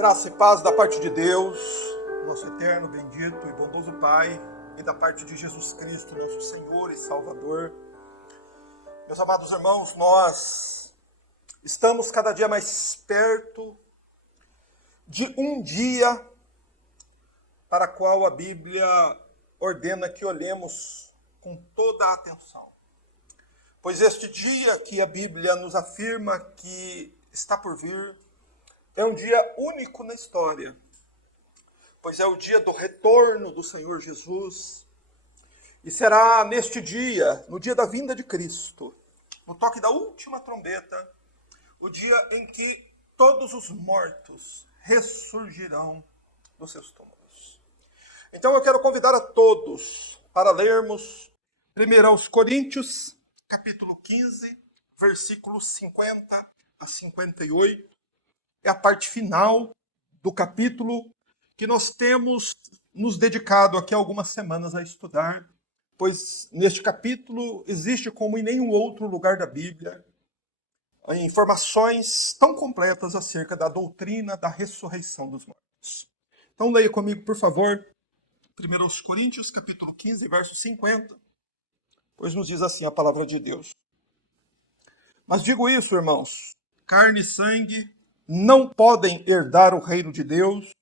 Graça e paz da parte de Deus, nosso eterno, bendito e bondoso Pai, e da parte de Jesus Cristo, nosso Senhor e Salvador. Meus amados irmãos, nós estamos cada dia mais perto de um dia para o qual a Bíblia ordena que olhemos com toda a atenção. Pois este dia que a Bíblia nos afirma que está por vir, é um dia único na história, pois é o dia do retorno do Senhor Jesus, e será neste dia, no dia da vinda de Cristo, no toque da última trombeta, o dia em que todos os mortos ressurgirão dos seus túmulos. Então eu quero convidar a todos para lermos 1 Coríntios, capítulo 15, versículos 50 a 58, é a parte final do capítulo que nós temos nos dedicado aqui algumas semanas a estudar, pois neste capítulo existe, como em nenhum outro lugar da Bíblia, informações tão completas acerca da doutrina da ressurreição dos mortos. Então leia comigo, por favor, 1 Coríntios, capítulo 15, verso 50, pois nos diz assim a palavra de Deus. Mas digo isso, irmãos, carne e sangue não podem herdar o reino de Deus,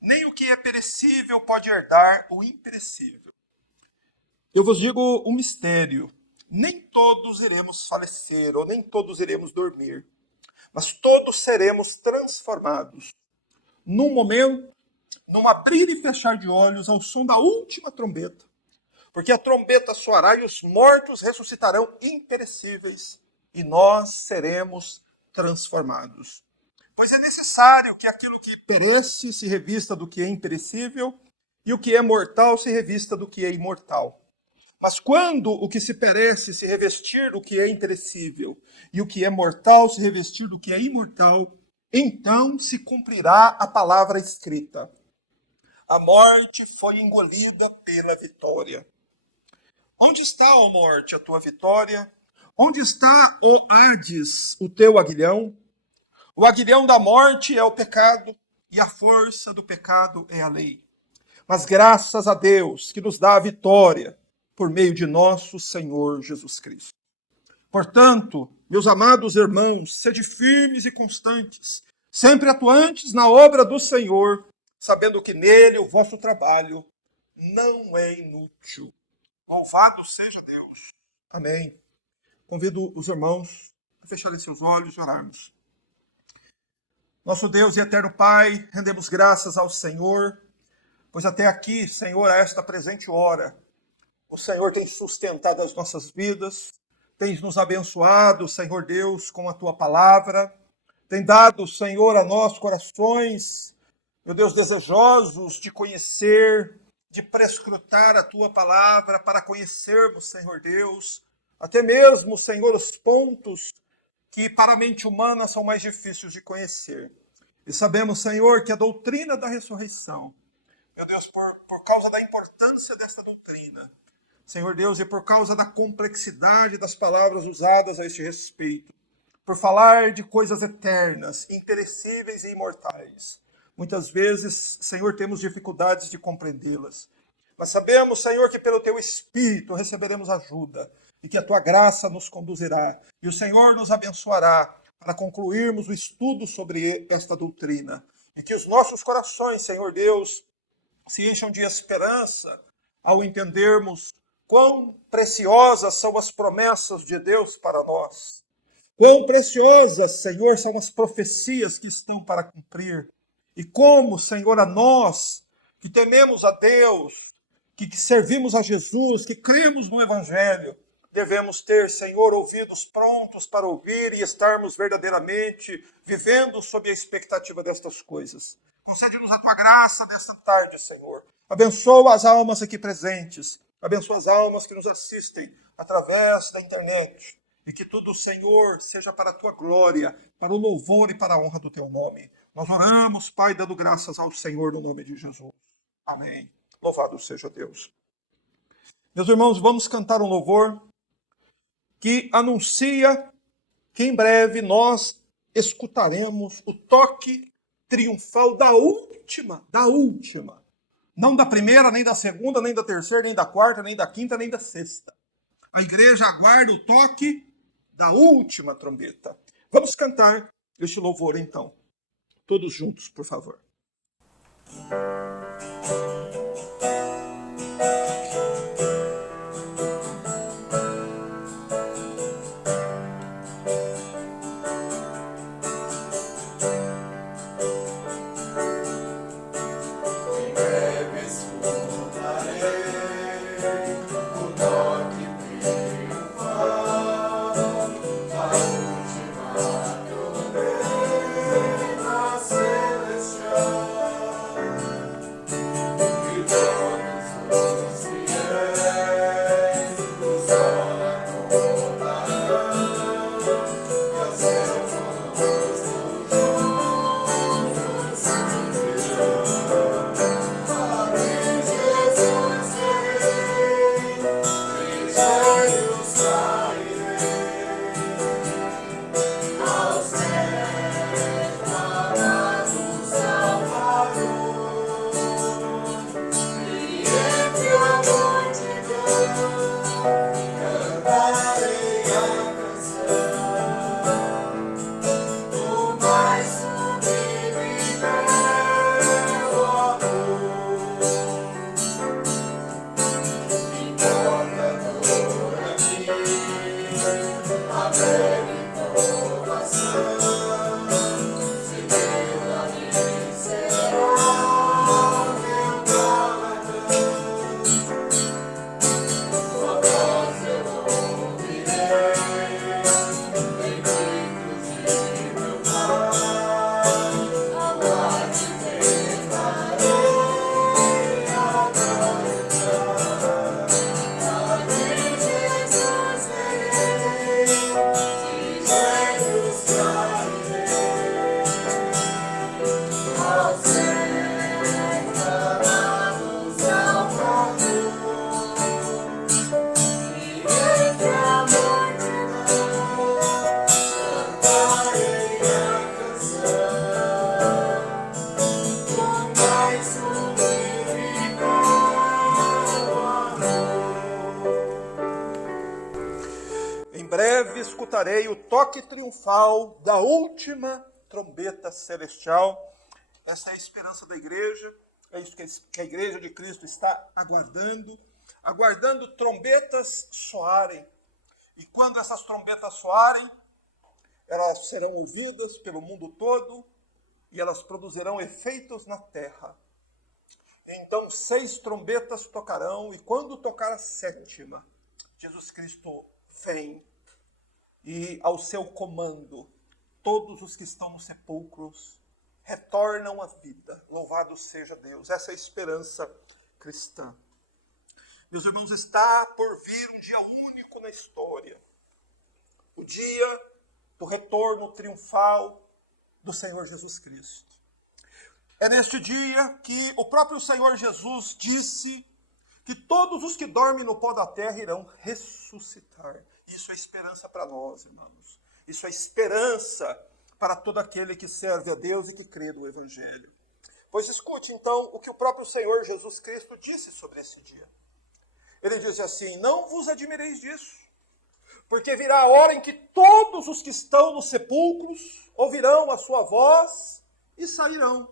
nem o que é perecível pode herdar o imperecível. Eu vos digo um mistério, nem todos iremos falecer, ou nem todos iremos dormir, mas todos seremos transformados, num momento, num abrir e fechar de olhos, ao som da última trombeta, porque a trombeta soará e os mortos ressuscitarão imperecíveis, e nós seremos transformados. Pois é necessário que aquilo que perece se revista do que é imperecível, e o que é mortal se revista do que é imortal. Mas quando o que se perece se revestir do que é imperecível, e o que é mortal se revestir do que é imortal, então se cumprirá a palavra escrita: a morte foi engolida pela vitória. Onde está, ó morte, a tua vitória? Onde está, ó Hades, o teu aguilhão? O aguilhão da morte é o pecado, e a força do pecado é a lei. Mas graças a Deus que nos dá a vitória por meio de nosso Senhor Jesus Cristo. Portanto, meus amados irmãos, sede firmes e constantes, sempre atuantes na obra do Senhor, sabendo que nele o vosso trabalho não é inútil. Louvado seja Deus. Amém. Convido os irmãos a fecharem seus olhos e orarmos. Nosso Deus e eterno Pai, rendemos graças ao Senhor, pois até aqui, Senhor, a esta presente hora, o Senhor tem sustentado as nossas vidas, tens nos abençoado, Senhor Deus, com a Tua palavra, tem dado, Senhor, a nós corações, meu Deus, desejosos de conhecer, de prescrutar a Tua palavra, para conhecermos, Senhor Deus, até mesmo, Senhor, os pontos que para a mente humana são mais difíceis de conhecer. E sabemos, Senhor, que a doutrina da ressurreição, meu Deus, por causa da importância desta doutrina, Senhor Deus, e por causa da complexidade das palavras usadas a este respeito, por falar de coisas eternas, imperecíveis e imortais, muitas vezes, Senhor, temos dificuldades de compreendê-las. Mas sabemos, Senhor, que pelo Teu Espírito receberemos ajuda, e que a Tua graça nos conduzirá, e o Senhor nos abençoará para concluirmos o estudo sobre esta doutrina, e que os nossos corações, Senhor Deus, se encham de esperança ao entendermos quão preciosas são as promessas de Deus para nós, quão preciosas, Senhor, são as profecias que estão para cumprir, e como, Senhor, a nós que tememos a Deus, que servimos a Jesus, que cremos no Evangelho, devemos ter, Senhor, ouvidos prontos para ouvir e estarmos verdadeiramente vivendo sob a expectativa destas coisas. Concede-nos a Tua graça nesta tarde, Senhor. Abençoa as almas aqui presentes. Abençoa as almas que nos assistem através da internet. E que tudo, Senhor, seja para a Tua glória, para o louvor e para a honra do Teu nome. Nós oramos, Pai, dando graças ao Senhor no nome de Jesus. Amém. Louvado seja Deus. Meus irmãos, vamos cantar um louvor que anuncia que em breve nós escutaremos o toque triunfal da última. Não da primeira, nem da segunda, nem da terceira, nem da quarta, nem da quinta, nem da sexta. A igreja aguarda o toque da última trombeta. Vamos cantar este louvor então. Todos juntos, por favor. Escutarei o toque triunfal da última trombeta celestial. Essa é a esperança da igreja, é isso que a igreja de Cristo está aguardando trombetas soarem. E quando essas trombetas soarem, elas serão ouvidas pelo mundo todo e elas produzirão efeitos na terra. Então 6 trombetas tocarão, e quando tocar a 7ª, Jesus Cristo vem. E ao seu comando, todos os que estão nos sepulcros retornam à vida. Louvado seja Deus. Essa é a esperança cristã. Meus irmãos, está por vir um dia único na história. O dia do retorno triunfal do Senhor Jesus Cristo. É neste dia que o próprio Senhor Jesus disse que todos os que dormem no pó da terra irão ressuscitar. Isso é esperança para nós, irmãos. Isso é esperança para todo aquele que serve a Deus e que crê no Evangelho. Pois escute, então, o que o próprio Senhor Jesus Cristo disse sobre esse dia. Ele disse assim: não vos admireis disso, porque virá a hora em que todos os que estão nos sepulcros ouvirão a sua voz e sairão.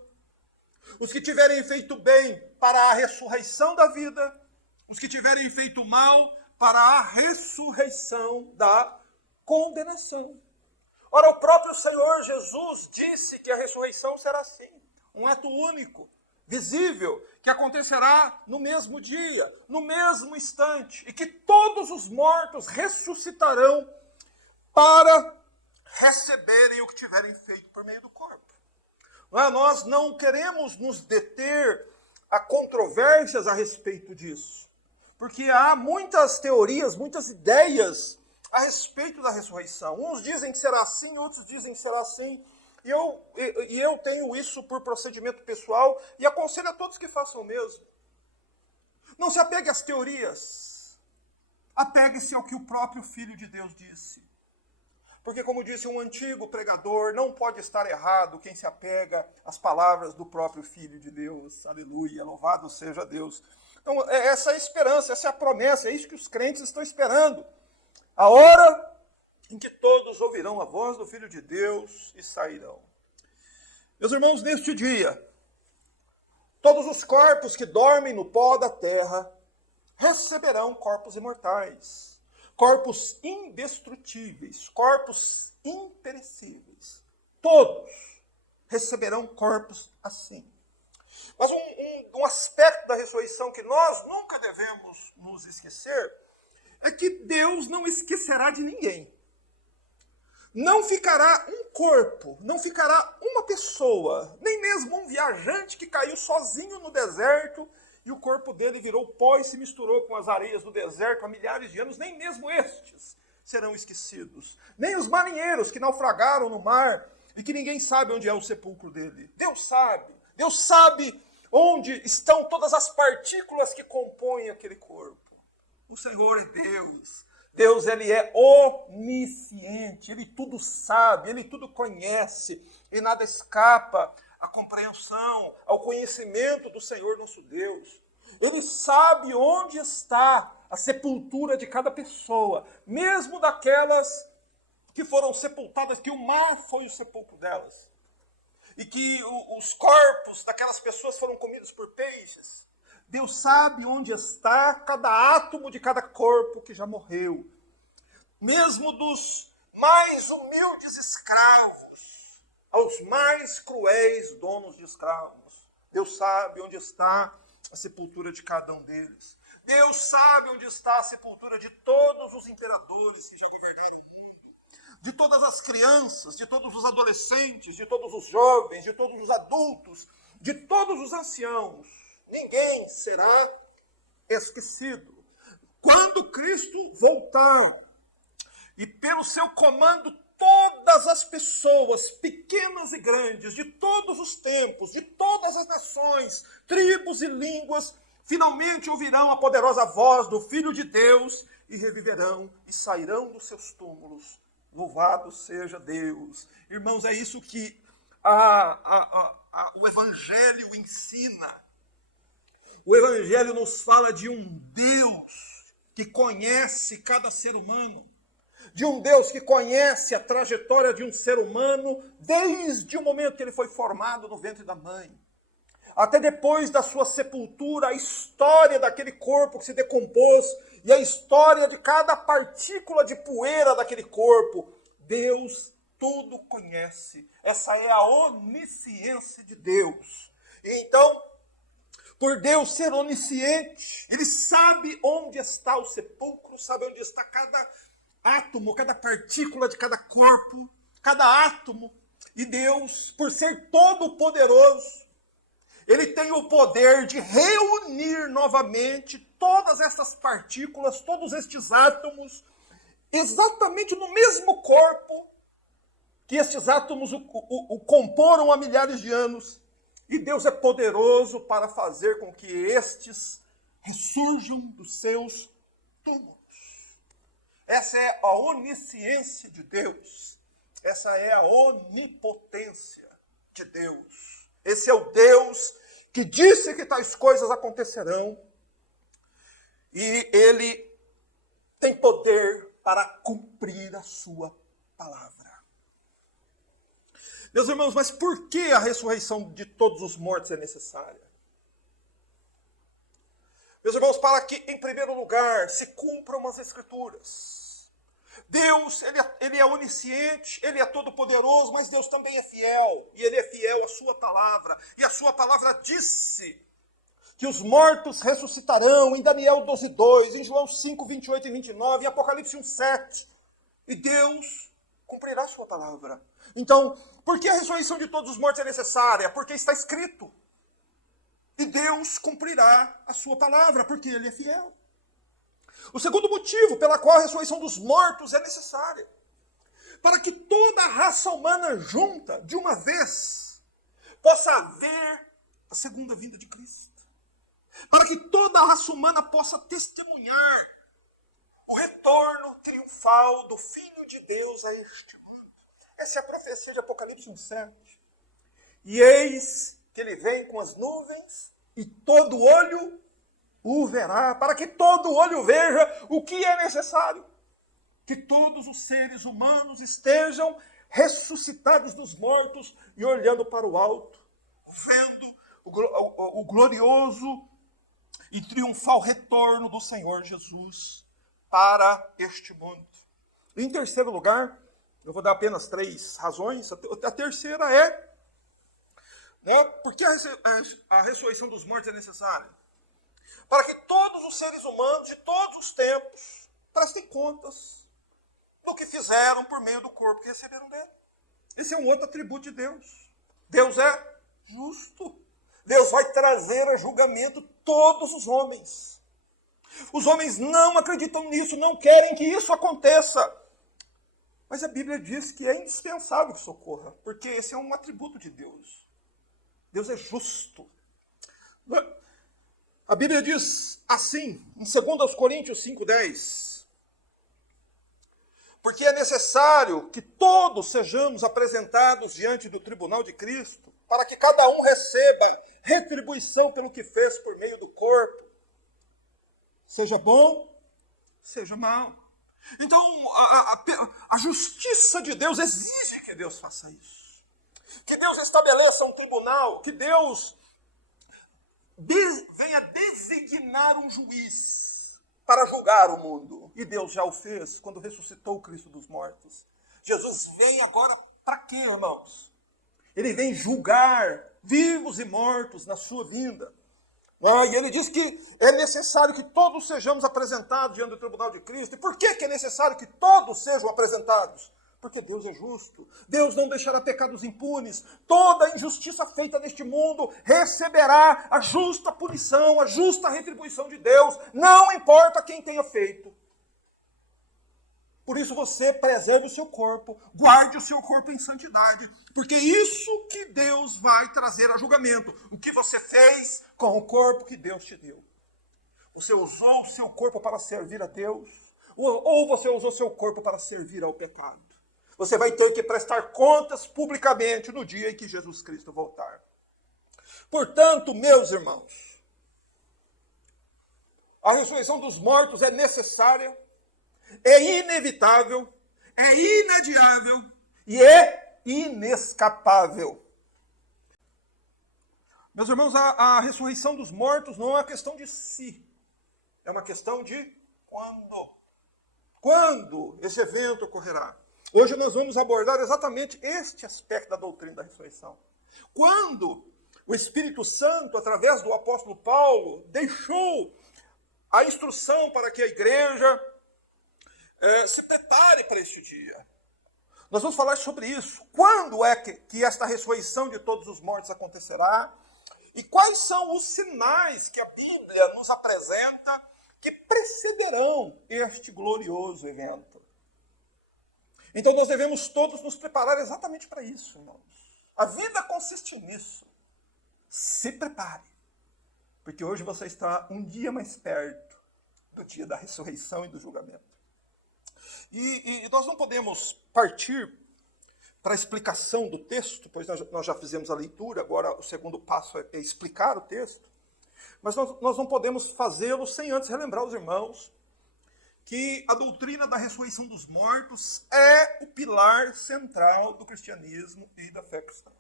Os que tiverem feito bem para a ressurreição da vida, os que tiverem feito mal para a ressurreição da condenação. Ora, o próprio Senhor Jesus disse que a ressurreição será assim, um ato único, visível, que acontecerá no mesmo dia, no mesmo instante, e que todos os mortos ressuscitarão para receberem o que tiverem feito por meio do corpo. Nós não queremos nos deter a controvérsias a respeito disso. Porque há muitas teorias, muitas ideias a respeito da ressurreição. Uns dizem que será assim, outros dizem que será assim. E eu tenho isso por procedimento pessoal e aconselho a todos que façam o mesmo. Não se apegue às teorias. Apegue-se ao que o próprio Filho de Deus disse. Porque, como disse um antigo pregador, não pode estar errado quem se apega às palavras do próprio Filho de Deus. Aleluia, louvado seja Deus. Então, essa é a esperança, essa é a promessa, é isso que os crentes estão esperando. A hora em que todos ouvirão a voz do Filho de Deus e sairão. Meus irmãos, neste dia, todos os corpos que dormem no pó da terra receberão corpos imortais, corpos indestrutíveis, corpos imperecíveis. Todos receberão corpos assim. Mas um aspecto da ressurreição que nós nunca devemos nos esquecer é que Deus não esquecerá de ninguém. Não ficará um corpo, não ficará uma pessoa, nem mesmo um viajante que caiu sozinho no deserto e o corpo dele virou pó e se misturou com as areias do deserto há milhares de anos, nem mesmo estes serão esquecidos. Nem os marinheiros que naufragaram no mar e que ninguém sabe onde é o sepulcro dele. Deus sabe onde estão todas as partículas que compõem aquele corpo. O Senhor é Deus. Deus, ele é onisciente, ele tudo sabe, ele tudo conhece, e nada escapa à compreensão, ao conhecimento do Senhor nosso Deus. Ele sabe onde está a sepultura de cada pessoa, mesmo daquelas que foram sepultadas, que o mar foi o sepulcro delas, e que os corpos daquelas pessoas foram comidos por peixes. Deus sabe onde está cada átomo de cada corpo que já morreu. Mesmo dos mais humildes escravos aos mais cruéis donos de escravos. Deus sabe onde está a sepultura de cada um deles. Deus sabe onde está a sepultura de todos os imperadores que já governaram o mundo. De todas as crianças, de todos os adolescentes, de todos os jovens, de todos os adultos, de todos os anciãos. Ninguém será esquecido. Quando Cristo voltar, e pelo seu comando todas as pessoas, pequenas e grandes, de todos os tempos, de todas as nações, tribos e línguas, finalmente ouvirão a poderosa voz do Filho de Deus e reviverão e sairão dos seus túmulos. Louvado seja Deus. Irmãos, é isso que o Evangelho ensina. O Evangelho nos fala de um Deus que conhece cada ser humano, de um Deus que conhece a trajetória de um ser humano desde o momento que ele foi formado no ventre da mãe, até depois da sua sepultura, a história daquele corpo que se decompôs e a história de cada partícula de poeira daquele corpo. Deus tudo conhece. Essa é a onisciência de Deus. E então, por Deus ser onisciente, ele sabe onde está o sepulcro, sabe onde está cada átomo, cada partícula de cada corpo, cada átomo. E Deus, por ser todo poderoso, ele tem o poder de reunir novamente todas essas partículas, todos estes átomos, exatamente no mesmo corpo que estes átomos o comporam há milhares de anos. E Deus é poderoso para fazer com que estes ressurjam dos seus túmulos. Essa é a onisciência de Deus. Essa é a onipotência de Deus. Esse é o Deus que disse que tais coisas acontecerão. E ele tem poder para cumprir a sua palavra. Meus irmãos, mas por que a ressurreição de todos os mortos é necessária? Meus irmãos, para que, em primeiro lugar, se cumpram as Escrituras. Deus, ele é onisciente, ele é todo-poderoso, mas Deus também é fiel. E ele é fiel à sua palavra. E a sua palavra disse que os mortos ressuscitarão em Daniel 12:2, em João 5:28 e 29, em Apocalipse 1:7. E Deus cumprirá a sua palavra. Então, por que a ressurreição de todos os mortos é necessária? Porque está escrito. E Deus cumprirá a sua palavra, porque ele é fiel. O segundo motivo pela qual a ressurreição dos mortos é necessária, para que toda a raça humana junta, de uma vez, possa ver a segunda vinda de Cristo. Para que toda a raça humana possa testemunhar o retorno triunfal do Filho de Deus a este mundo. Lembre-se a profecia de Apocalipse 1:7. E eis que ele vem com as nuvens, e todo olho o verá, para que todo olho veja o que é necessário. Que todos os seres humanos estejam ressuscitados dos mortos e olhando para o alto, vendo o glorioso e triunfal retorno do Senhor Jesus para este mundo. Em terceiro lugar, eu vou dar apenas 3 razões. A terceira é, porque a ressurreição dos mortos é necessária? Para que todos os seres humanos de todos os tempos prestem contas do que fizeram por meio do corpo que receberam dele. Esse é um outro atributo de Deus. Deus é justo. Deus vai trazer a julgamento todos os homens. Os homens não acreditam nisso, não querem que isso aconteça. Mas a Bíblia diz que é indispensável que isso ocorra, porque esse é um atributo de Deus. Deus é justo. A Bíblia diz assim, em 2 Coríntios 5:10, porque é necessário que todos sejamos apresentados diante do tribunal de Cristo, para que cada um receba retribuição pelo que fez por meio do corpo, seja bom, seja mal. Então, a justiça de Deus exige que Deus faça isso. Que Deus estabeleça um tribunal, que Deus venha designar um juiz para julgar o mundo. E Deus já o fez quando ressuscitou o Cristo dos mortos. Jesus vem agora para quê, irmãos? Ele vem julgar vivos e mortos na sua vinda. E ele diz que é necessário que todos sejamos apresentados diante do tribunal de Cristo. E por que é necessário que todos sejam apresentados? Porque Deus é justo. Deus não deixará pecados impunes. Toda injustiça feita neste mundo receberá a justa punição, a justa retribuição de Deus. Não importa quem tenha feito. Por isso você preserve o seu corpo, guarde o seu corpo em santidade, porque isso que Deus vai trazer a julgamento. O que você fez com o corpo que Deus te deu. Você usou o seu corpo para servir a Deus, ou você usou o seu corpo para servir ao pecado. Você vai ter que prestar contas publicamente no dia em que Jesus Cristo voltar. Portanto, meus irmãos, a ressurreição dos mortos é necessária, é inevitável, é inadiável e é inescapável. Meus irmãos, a ressurreição dos mortos não é uma questão de si, é uma questão de quando. Quando esse evento ocorrerá? Hoje nós vamos abordar exatamente este aspecto da doutrina da ressurreição. Quando o Espírito Santo, através do apóstolo Paulo, deixou a instrução para que a igreja se prepare para este dia. Nós vamos falar sobre isso. Quando é que esta ressurreição de todos os mortos acontecerá? E quais são os sinais que a Bíblia nos apresenta que precederão este glorioso evento? Então nós devemos todos nos preparar exatamente para isso, irmãos. A vida consiste nisso. Se prepare. Porque hoje você está um dia mais perto do dia da ressurreição e do julgamento. E nós não podemos partir para a explicação do texto, pois nós já fizemos a leitura, agora o segundo passo é explicar o texto. Mas nós não podemos fazê-lo sem antes relembrar os irmãos que a doutrina da ressurreição dos mortos é o pilar central do cristianismo e da fé cristã.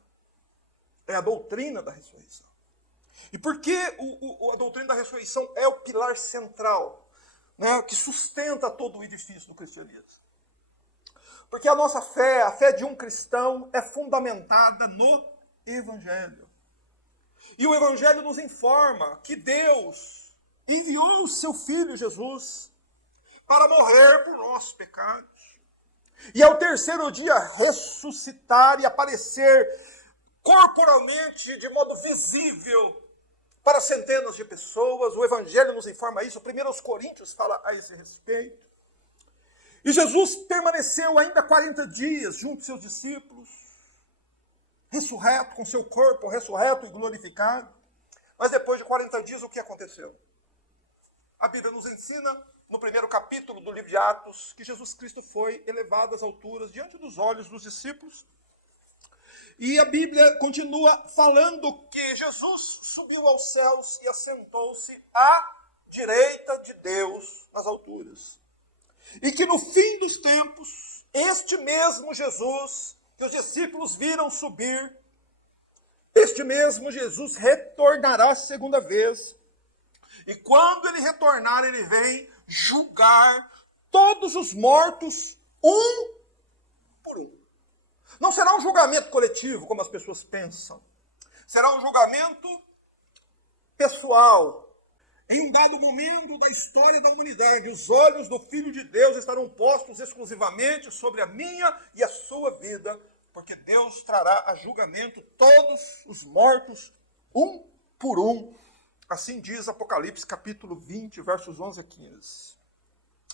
É a doutrina da ressurreição. E por que a doutrina da ressurreição é o pilar central, que sustenta todo o edifício do cristianismo? Porque a nossa fé, a fé de um cristão, é fundamentada no Evangelho. E o Evangelho nos informa que Deus enviou o seu Filho Jesus para morrer por nossos pecados. E ao terceiro dia ressuscitar e aparecer corporalmente, de modo visível, para centenas de pessoas. O Evangelho nos informa isso. 1 Coríntios fala a esse respeito. E Jesus permaneceu ainda 40 dias junto aos seus discípulos, ressurreto, com seu corpo ressurreto e glorificado. Mas depois de 40 dias, o que aconteceu? A Bíblia nos ensina no primeiro capítulo do livro de Atos, que Jesus Cristo foi elevado às alturas diante dos olhos dos discípulos. E a Bíblia continua falando que Jesus subiu aos céus e assentou-se à direita de Deus nas alturas. E que no fim dos tempos, este mesmo Jesus que os discípulos viram subir, este mesmo Jesus retornará a segunda vez. E quando ele retornar, ele vem julgar todos os mortos, um por um. Não será um julgamento coletivo, como as pessoas pensam. Será um julgamento pessoal. Em um dado momento da história da humanidade, os olhos do Filho de Deus estarão postos exclusivamente sobre a minha e a sua vida, porque Deus trará a julgamento todos os mortos, um por um. Assim diz Apocalipse capítulo 20, versos 11 a 15.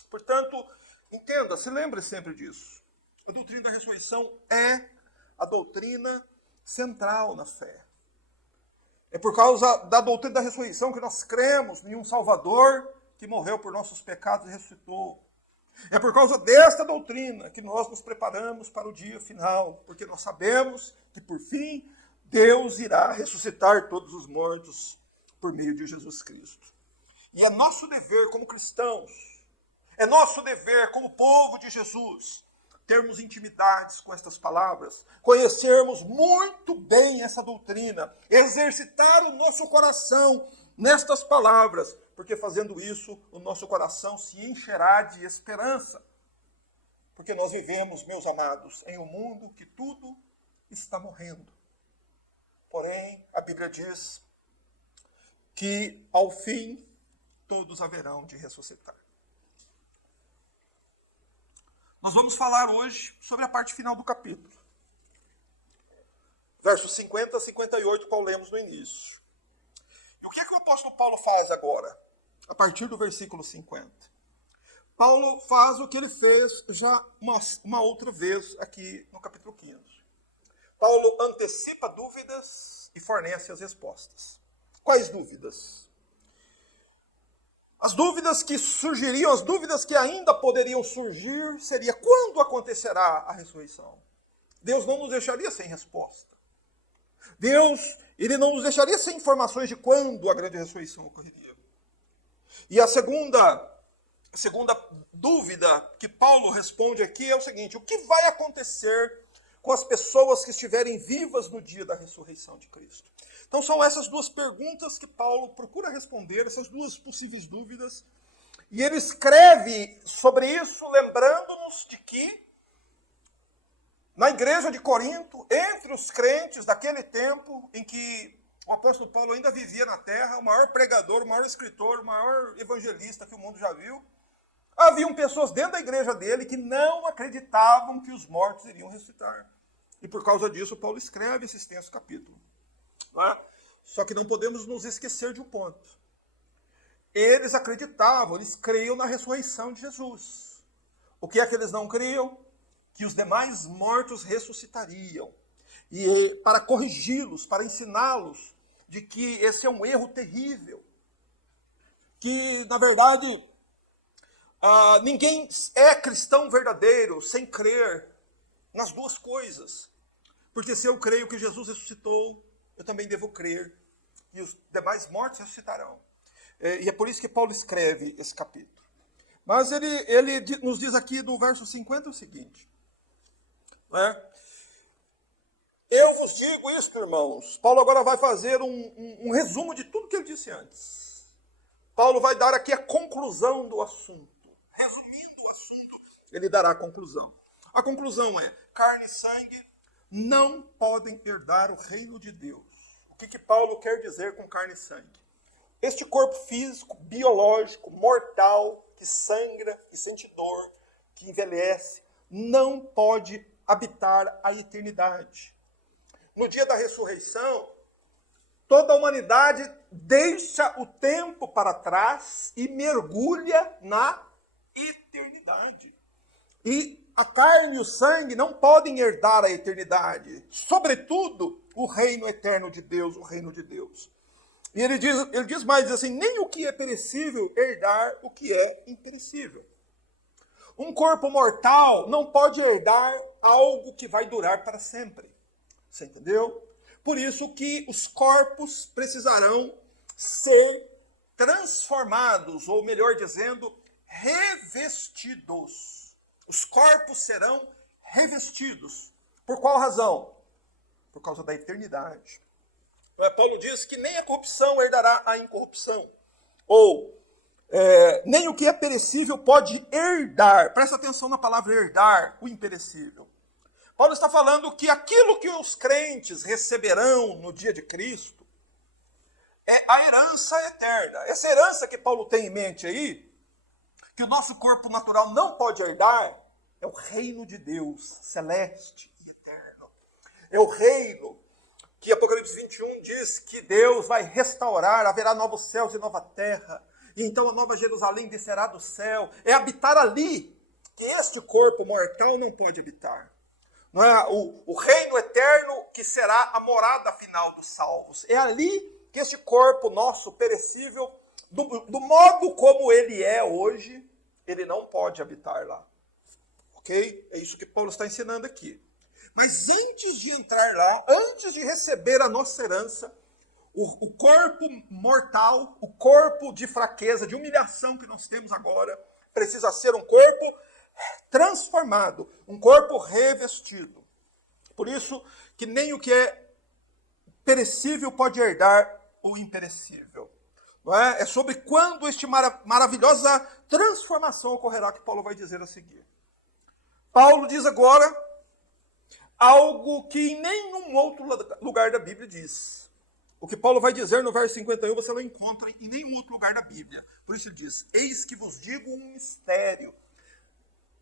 Portanto, entenda, se lembre sempre disso. A doutrina da ressurreição é a doutrina central na fé. É por causa da doutrina da ressurreição que nós cremos em um Salvador que morreu por nossos pecados e ressuscitou. É por causa desta doutrina que nós nos preparamos para o dia final, porque nós sabemos que, por fim, Deus irá ressuscitar todos os mortos por meio de Jesus Cristo. E é nosso dever como cristãos, é nosso dever como povo de Jesus, termos intimidades com estas palavras, conhecermos muito bem essa doutrina, exercitar o nosso coração nestas palavras, porque fazendo isso, o nosso coração se encherá de esperança. Porque nós vivemos, meus amados, em um mundo que tudo está morrendo. Porém, a Bíblia diz que, ao fim, todos haverão de ressuscitar. Nós vamos falar hoje sobre a parte final do capítulo. Versos 50 a 58, qual lemos no início. E o que é que o apóstolo Paulo faz agora? A partir do versículo 50. Paulo faz o que ele fez já uma outra vez aqui no capítulo 15. Paulo antecipa dúvidas e fornece as respostas. Quais dúvidas? As dúvidas que surgiriam, as dúvidas que ainda poderiam surgir, seria quando acontecerá a ressurreição? Deus não nos deixaria sem resposta. Deus, ele não nos deixaria sem informações de quando a grande ressurreição ocorreria. E a segunda dúvida que Paulo responde aqui é o seguinte: o que vai acontecer com as pessoas que estiverem vivas no dia da ressurreição de Cristo? Então são essas duas perguntas que Paulo procura responder, essas duas possíveis dúvidas. E ele escreve sobre isso, lembrando-nos de que, na igreja de Corinto, entre os crentes daquele tempo em que o apóstolo Paulo ainda vivia na terra, o maior pregador, o maior escritor, o maior evangelista que o mundo já viu, haviam pessoas dentro da igreja dele que não acreditavam que os mortos iriam ressuscitar. E por causa disso, Paulo escreve esse extenso capítulo. Só que não podemos nos esquecer de um ponto. Eles acreditavam, eles criam na ressurreição de Jesus. O que é que eles não criam? Que os demais mortos ressuscitariam. E para corrigi-los, para ensiná-los de que esse é um erro terrível. Que, na verdade, ninguém é cristão verdadeiro sem crer nas duas coisas. Porque se eu creio que Jesus ressuscitou, eu também devo crer que os demais mortos ressuscitarão. E é por isso que Paulo escreve esse capítulo. Mas ele nos diz aqui no verso 50 o seguinte. Eu vos digo isto, irmãos. Paulo agora vai fazer um resumo de tudo que ele disse antes. Paulo vai dar aqui a conclusão do assunto. Resumindo o assunto, ele dará a conclusão. A conclusão é: carne e sangue não podem herdar o reino de Deus. O que Paulo quer dizer com carne e sangue? Este corpo físico, biológico, mortal, que sangra, que sente dor, que envelhece, não pode habitar a eternidade. No dia da ressurreição, toda a humanidade deixa o tempo para trás e mergulha na eternidade. E a carne e o sangue não podem herdar a eternidade. Sobretudo, o reino eterno de Deus, o reino de Deus. E ele diz mais, diz assim, nem o que é perecível herdar o que é imperecível. Um corpo mortal não pode herdar algo que vai durar para sempre. Você entendeu? Por isso que os corpos precisarão ser transformados, ou melhor dizendo, revestidos. Os corpos serão revestidos. Por qual razão? Por causa da eternidade. Paulo diz que nem a corrupção herdará a incorrupção. Ou, nem o que é perecível pode herdar. Presta atenção na palavra herdar, o imperecível. Paulo está falando que aquilo que os crentes receberão no dia de Cristo é a herança eterna. Essa herança que Paulo tem em mente aí, que o nosso corpo natural não pode herdar, é o reino de Deus, celeste e eterno. É o reino que Apocalipse 21 diz que Deus vai restaurar, haverá novos céus e nova terra, e então a nova Jerusalém descerá do céu. É habitar ali que este corpo mortal não pode habitar. Não é? O reino eterno que será a morada final dos salvos. É ali que este corpo nosso perecível, do modo como ele é hoje, ele não pode habitar lá. Ok? É isso que Paulo está ensinando aqui. Mas antes de entrar lá, antes de receber a nossa herança, o corpo mortal, o corpo de fraqueza, de humilhação que nós temos agora, precisa ser um corpo transformado, um corpo revestido. Por isso que nem o que é perecível pode herdar o imperecível. Não é? É sobre quando esta maravilhosa transformação ocorrerá que Paulo vai dizer a seguir. Paulo diz agora algo que em nenhum outro lugar da Bíblia diz. O que Paulo vai dizer no verso 51 você não encontra em nenhum outro lugar da Bíblia. Por isso ele diz, eis que vos digo um mistério.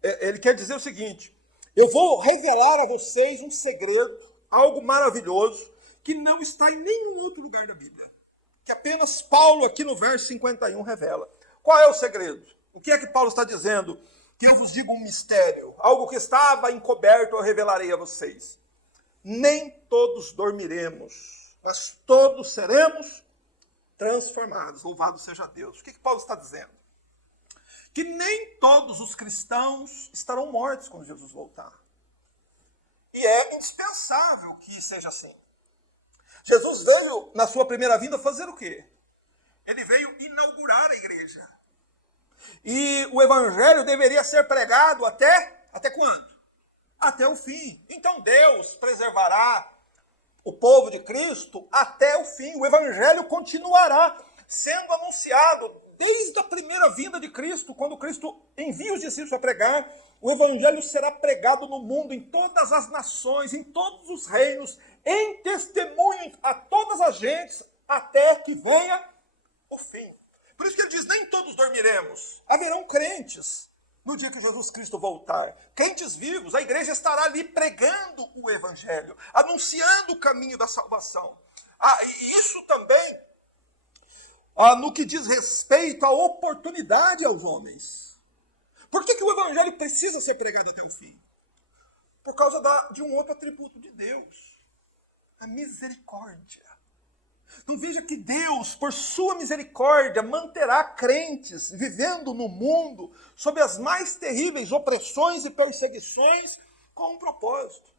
Ele quer dizer o seguinte, eu vou revelar a vocês um segredo, algo maravilhoso, que não está em nenhum outro lugar da Bíblia. Que apenas Paulo aqui no verso 51 revela. Qual é o segredo? O que é que Paulo está dizendo? Que eu vos digo um mistério, algo que estava encoberto eu revelarei a vocês. Nem todos dormiremos, mas todos seremos transformados. Louvado seja Deus. O que Paulo está dizendo? Que nem todos os cristãos estarão mortos quando Jesus voltar. E é indispensável que seja assim. Jesus veio, na sua primeira vinda, fazer o quê? Ele veio inaugurar a igreja. E o evangelho deveria ser pregado até quando? Até o fim. Então Deus preservará o povo de Cristo até o fim. O evangelho continuará sendo anunciado desde a primeira vinda de Cristo, quando Cristo envia os discípulos a pregar. O evangelho será pregado no mundo, em todas as nações, em todos os reinos, em testemunho a todas as gentes, até que venha o fim. Por isso que ele diz, nem todos dormiremos. Haverão crentes no dia que Jesus Cristo voltar. Crentes vivos, a igreja estará ali pregando o evangelho, anunciando o caminho da salvação. Isso também, no que diz respeito à oportunidade aos homens. Por que o evangelho precisa ser pregado até o fim? Por causa de um outro atributo de Deus. A misericórdia. Então veja que Deus, por sua misericórdia, manterá crentes vivendo no mundo sob as mais terríveis opressões e perseguições com um propósito.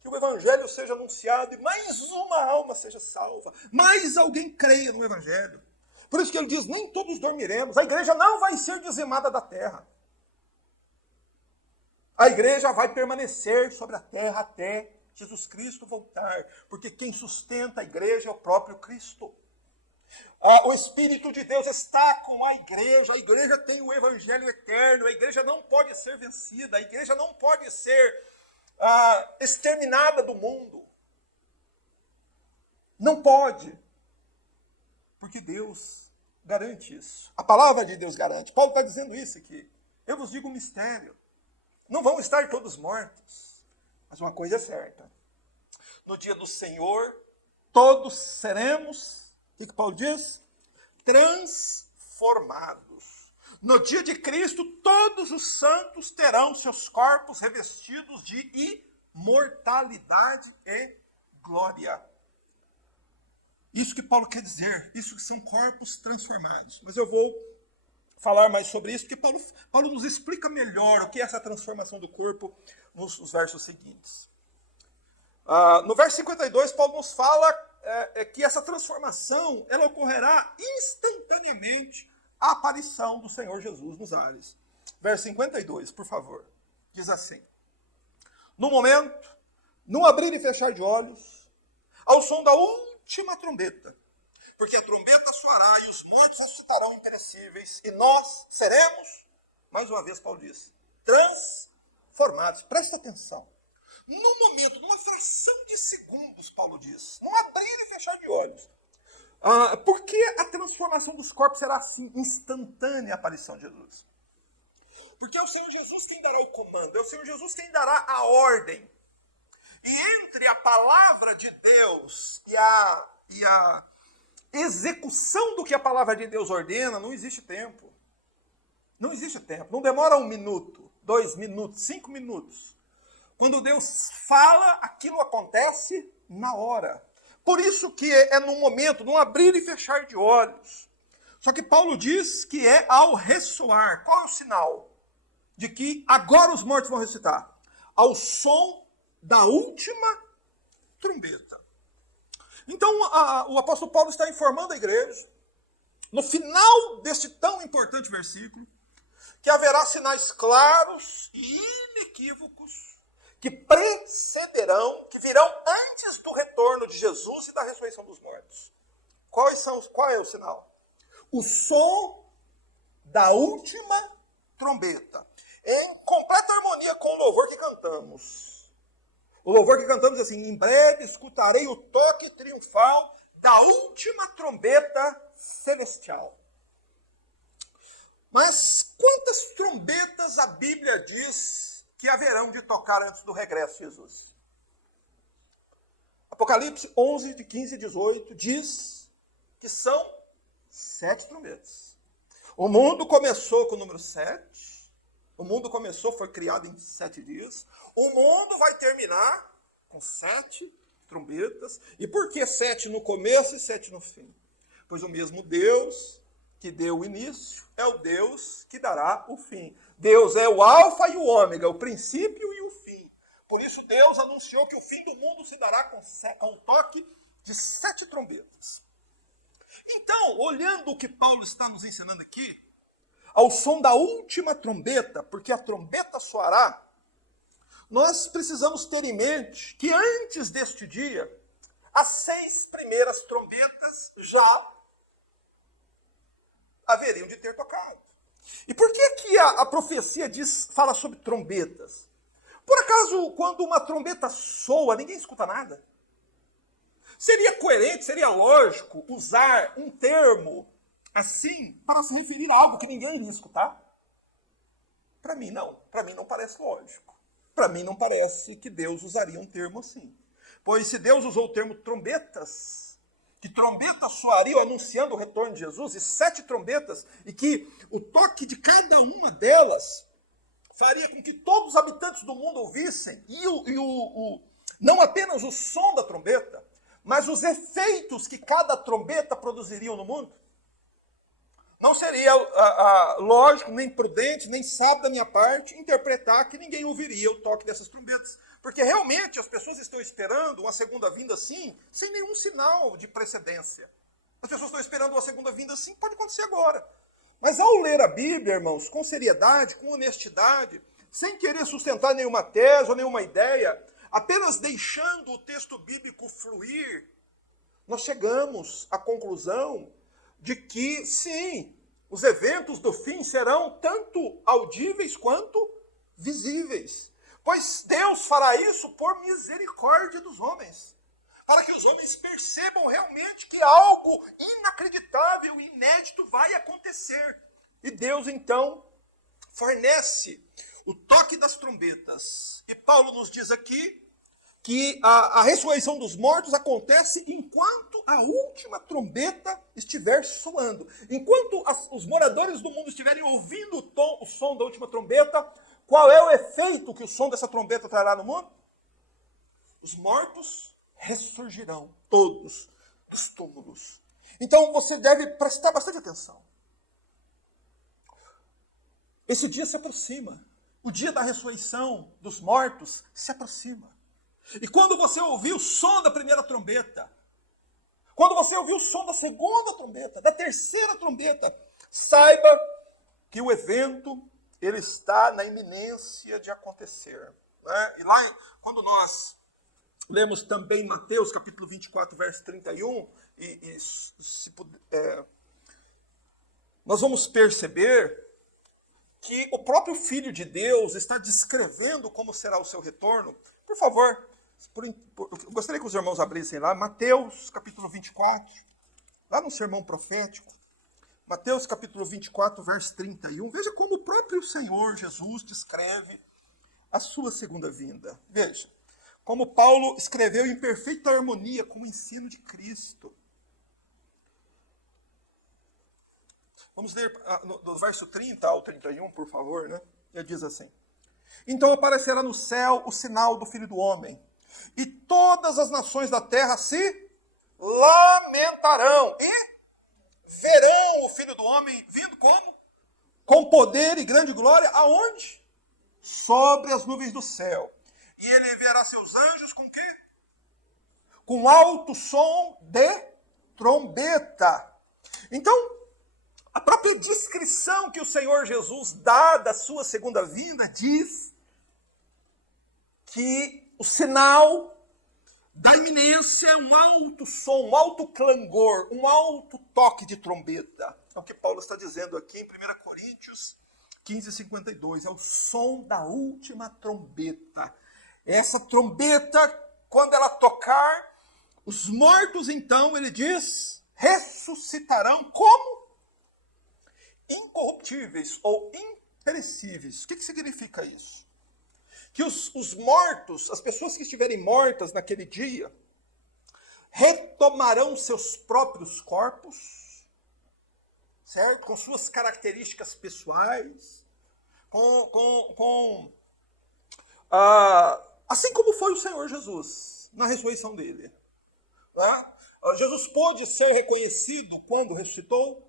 Que o evangelho seja anunciado e mais uma alma seja salva. Mais alguém creia no evangelho. Por isso que ele diz, nem todos dormiremos. A igreja não vai ser dizimada da terra. A igreja vai permanecer sobre a terra até Jesus Cristo voltar, porque quem sustenta a igreja é o próprio Cristo. O Espírito de Deus está com a igreja tem o evangelho eterno, a igreja não pode ser vencida, a igreja não pode ser exterminada do mundo. Não pode, porque Deus garante isso. A palavra de Deus garante. Paulo está dizendo isso aqui. Eu vos digo um mistério. Não vão estar todos mortos. Mas uma coisa é certa. No dia do Senhor, todos seremos, o que Paulo diz? Transformados. No dia de Cristo, todos os santos terão seus corpos revestidos de imortalidade e glória. Isso que Paulo quer dizer, isso que são corpos transformados. Mas eu vou falar mais sobre isso, porque Paulo nos explica melhor o que é essa transformação do corpo nos versos seguintes. No verso 52, Paulo nos fala que essa transformação ela ocorrerá instantaneamente à aparição do Senhor Jesus nos ares. Verso 52, por favor, diz assim: no momento, num abrir e fechar de olhos, ao som da última trombeta, porque a trombeta soará e os mortos ressuscitarão imperecíveis, e nós seremos, mais uma vez Paulo diz, transformados. Presta atenção. No momento, numa fração de segundos, Paulo diz, num abrir e fechar de olhos. Por que a transformação dos corpos será assim, instantânea a aparição de Jesus? Porque é o Senhor Jesus quem dará o comando, é o Senhor Jesus quem dará a ordem. E entre a palavra de Deus e a execução do que a palavra de Deus ordena, não existe tempo. Não existe tempo. Não demora 1 minuto, 2 minutos, 5 minutos. Quando Deus fala, aquilo acontece na hora. Por isso que é num momento, num abrir e fechar de olhos. Só que Paulo diz que é ao ressoar. Qual é o sinal de que agora os mortos vão ressuscitar? Ao som da última trombeta. Então, o apóstolo Paulo está informando a igreja, no final deste tão importante versículo, que haverá sinais claros e inequívocos que precederão, que virão antes do retorno de Jesus e da ressurreição dos mortos. Qual é o sinal? O som da última trombeta, em completa harmonia com o louvor que cantamos. O louvor que cantamos é assim: em breve escutarei o toque triunfal da última trombeta celestial. Mas quantas trombetas a Bíblia diz que haverão de tocar antes do regresso de Jesus? Apocalipse 11, de 15 e 18 diz que são 7 trombetas. O mundo começou com o número 7. O mundo foi criado em 7 dias. O mundo vai terminar com 7 trombetas. E por que 7 no começo e 7 no fim? Pois o mesmo Deus que deu o início é o Deus que dará o fim. Deus é o alfa e o ômega, o princípio e o fim. Por isso Deus anunciou que o fim do mundo se dará com o toque de 7 trombetas. Então, olhando o que Paulo está nos ensinando aqui, ao som da última trombeta, porque a trombeta soará, nós precisamos ter em mente que antes deste dia, as 6 primeiras trombetas já haveriam de ter tocado. E por que a profecia fala sobre trombetas? Por acaso, quando uma trombeta soa, ninguém escuta nada? Seria coerente, seria lógico usar um termo assim para se referir a algo que ninguém iria escutar? Para mim não. Para mim não parece lógico. Para mim não parece que Deus usaria um termo assim. Pois se Deus usou o termo trombetas, que trombetas soariam anunciando o retorno de Jesus, e 7 trombetas, e que o toque de cada uma delas faria com que todos os habitantes do mundo ouvissem, não apenas o som da trombeta, mas os efeitos que cada trombeta produziria no mundo. Não seria lógico, nem prudente, nem sábio da minha parte interpretar que ninguém ouviria o toque dessas trombetas. Porque realmente as pessoas estão esperando uma segunda vinda assim, sem nenhum sinal de precedência. As pessoas estão esperando uma segunda vinda assim, pode acontecer agora. Mas ao ler a Bíblia, irmãos, com seriedade, com honestidade, sem querer sustentar nenhuma tese ou nenhuma ideia, apenas deixando o texto bíblico fluir, nós chegamos à conclusão de que, sim, os eventos do fim serão tanto audíveis quanto visíveis. Pois Deus fará isso por misericórdia dos homens, para que os homens percebam realmente que algo inacreditável e inédito vai acontecer. E Deus, então, fornece o toque das trombetas. E Paulo nos diz aqui que a ressurreição dos mortos acontece enquanto a última trombeta estiver soando. Enquanto os moradores do mundo estiverem ouvindo o som da última trombeta, qual é o efeito que o som dessa trombeta trará no mundo? Os mortos ressurgirão, todos dos túmulos. Então você deve prestar bastante atenção. Esse dia se aproxima. O dia da ressurreição dos mortos se aproxima. E quando você ouvir o som da primeira trombeta, quando você ouvir o som da segunda trombeta, da terceira trombeta, saiba que o evento ele está na iminência de acontecer. Né? E lá, quando nós lemos também Mateus capítulo 24, verso 31, nós vamos perceber que o próprio Filho de Deus está descrevendo como será o seu retorno. Por favor, eu gostaria que os irmãos abrissem lá, Mateus capítulo 24, lá no sermão profético, Mateus capítulo 24, verso 31, veja como o próprio Senhor Jesus descreve a sua segunda vinda. Veja, como Paulo escreveu em perfeita harmonia com o ensino de Cristo. Vamos ler do verso 30 ao 31, por favor, né? Ele diz assim: então aparecerá no céu o sinal do Filho do Homem, e todas as nações da terra se lamentarão, e verão o Filho do Homem vindo como? Com poder e grande glória, aonde? Sobre as nuvens do céu. E ele enviará seus anjos com quê? Com alto som de trombeta. Então, a própria descrição que o Senhor Jesus dá da sua segunda vinda diz que o sinal da iminência é um alto som, um alto clangor, um alto toque de trombeta. É o que Paulo está dizendo aqui em 1 Coríntios 15:52. É o som da última trombeta. Essa trombeta, quando ela tocar, os mortos, então, ele diz, ressuscitarão como? Incorruptíveis ou imperecíveis. O que significa isso? Que os mortos, as pessoas que estiverem mortas naquele dia, retomarão seus próprios corpos, certo? Com suas características pessoais, assim como foi o Senhor Jesus na ressurreição dele. Né? Jesus pôde ser reconhecido quando ressuscitou?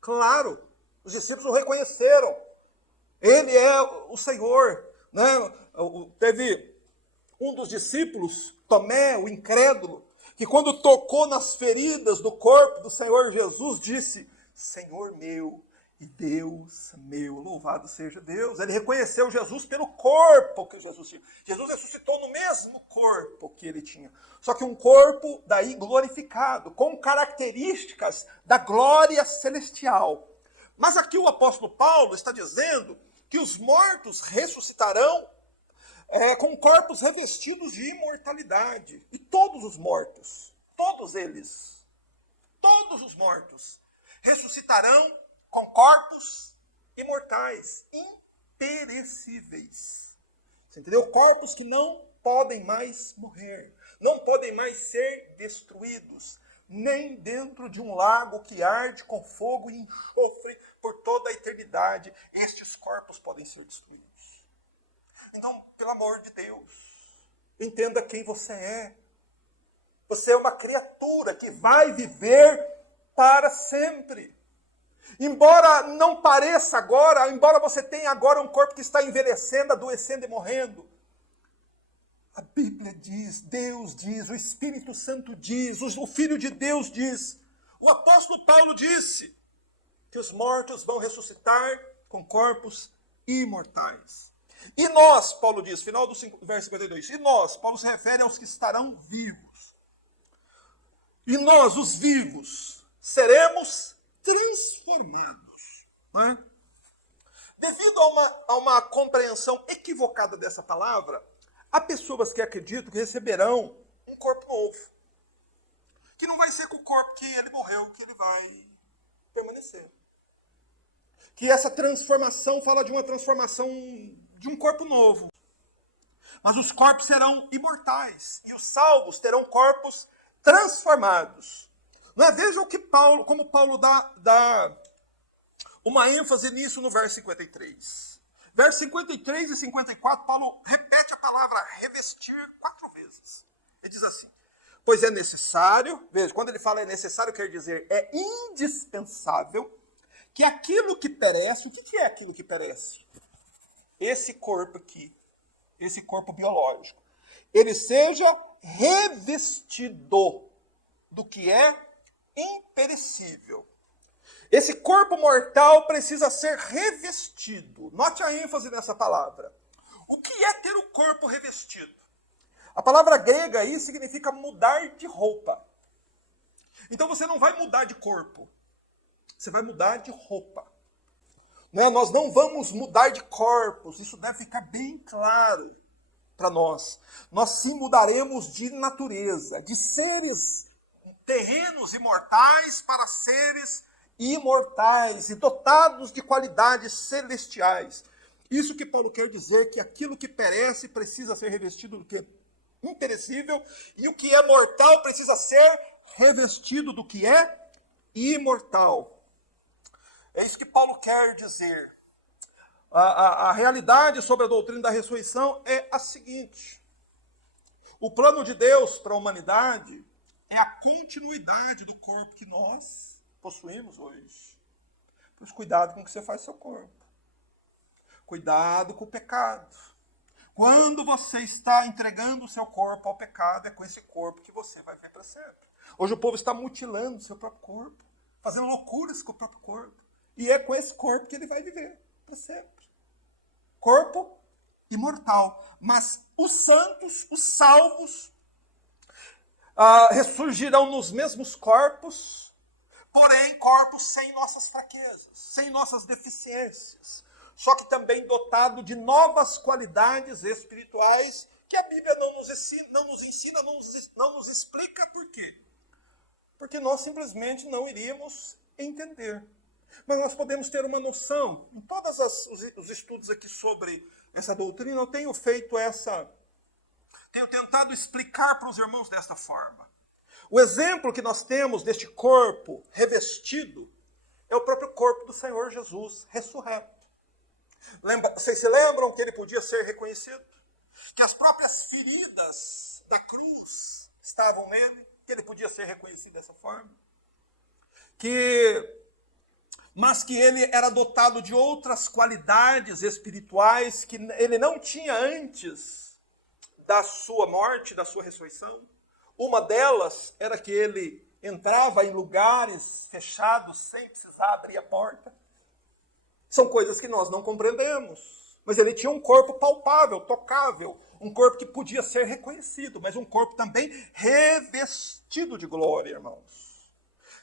Claro, os discípulos o reconheceram. Ele é o Senhor. Né? Teve um dos discípulos, Tomé, o incrédulo, que quando tocou nas feridas do corpo do Senhor Jesus, disse, Senhor meu e Deus meu, louvado seja Deus. Ele reconheceu Jesus pelo corpo que Jesus tinha. Jesus ressuscitou no mesmo corpo que ele tinha. Só que um corpo daí glorificado, com características da glória celestial. Mas aqui o apóstolo Paulo está dizendo que os mortos ressuscitarão com corpos revestidos de imortalidade. E todos os mortos, todos eles, todos os mortos, ressuscitarão com corpos imortais, imperecíveis. Você entendeu? Corpos que não podem mais morrer, não podem mais ser destruídos, nem dentro de um lago que arde com fogo e enxofre por toda a eternidade. Estes corpos podem ser destruídos. Então, pelo amor de Deus, entenda quem você é. Você é uma criatura que vai viver para sempre. Embora não pareça agora, embora você tenha agora um corpo que está envelhecendo, adoecendo e morrendo, a Bíblia diz, Deus diz, o Espírito Santo diz, o Filho de Deus diz, o apóstolo Paulo disse que os mortos vão ressuscitar com corpos imortais. E nós, Paulo diz, final do verso 52, e nós, Paulo se refere aos que estarão vivos. E nós, os vivos, seremos transformados. Não é? Devido a uma compreensão equivocada dessa palavra, há pessoas que acreditam que receberão um corpo novo. Que não vai ser com o corpo que ele morreu, que ele vai permanecer. Que essa transformação fala de uma transformação de um corpo novo. Mas os corpos serão imortais. E os salvos terão corpos transformados. Não é? Veja o que como Paulo dá uma ênfase nisso no verso 53. Versos 53 e 54, Paulo repete a palavra revestir 4 vezes. Ele diz assim, pois é necessário, veja, quando ele fala é necessário, quer dizer é indispensável, que aquilo que perece, o que é aquilo que perece? Esse corpo aqui, esse corpo biológico, ele seja revestido do que é imperecível. Esse corpo mortal precisa ser revestido. Note a ênfase nessa palavra. O que é ter o corpo revestido? A palavra grega aí significa mudar de roupa. Então você não vai mudar de corpo. Você vai mudar de roupa. Não é? Nós não vamos mudar de corpos. Isso deve ficar bem claro para nós. Nós sim mudaremos de natureza, de seres terrenos imortais para seres imortais e dotados de qualidades celestiais. Isso que Paulo quer dizer, que aquilo que perece precisa ser revestido do que é imperecível, e o que é mortal precisa ser revestido do que é imortal. É isso que Paulo quer dizer. A realidade sobre a doutrina da ressurreição é a seguinte: o plano de Deus para a humanidade é a continuidade do corpo que nós possuímos hoje. Pois cuidado com o que você faz com o seu corpo. Cuidado com o pecado. Quando você está entregando o seu corpo ao pecado, é com esse corpo que você vai viver para sempre. Hoje o povo está mutilando o seu próprio corpo, fazendo loucuras com o próprio corpo. E é com esse corpo que ele vai viver para sempre. Corpo imortal. Mas os santos, os salvos, ressurgirão nos mesmos corpos, porém corpos sem nossas fraquezas, sem nossas deficiências. Só que também dotado de novas qualidades espirituais que a Bíblia não nos ensina, não nos explica por quê. Porque nós simplesmente não iríamos entender. Mas nós podemos ter uma noção. Em todos os estudos aqui sobre essa doutrina, eu tenho tenho tentado explicar para os irmãos desta forma. O exemplo que nós temos deste corpo revestido é o próprio corpo do Senhor Jesus ressurreto. Vocês se lembram que ele podia ser reconhecido? Que as próprias feridas da cruz estavam nele, que ele podia ser reconhecido dessa forma? Mas que ele era dotado de outras qualidades espirituais que ele não tinha antes da sua morte, da sua ressurreição. Uma delas era que ele entrava em lugares fechados sem precisar abrir a porta. São coisas que nós não compreendemos. Mas ele tinha um corpo palpável, tocável, um corpo que podia ser reconhecido, mas um corpo também revestido de glória, irmãos.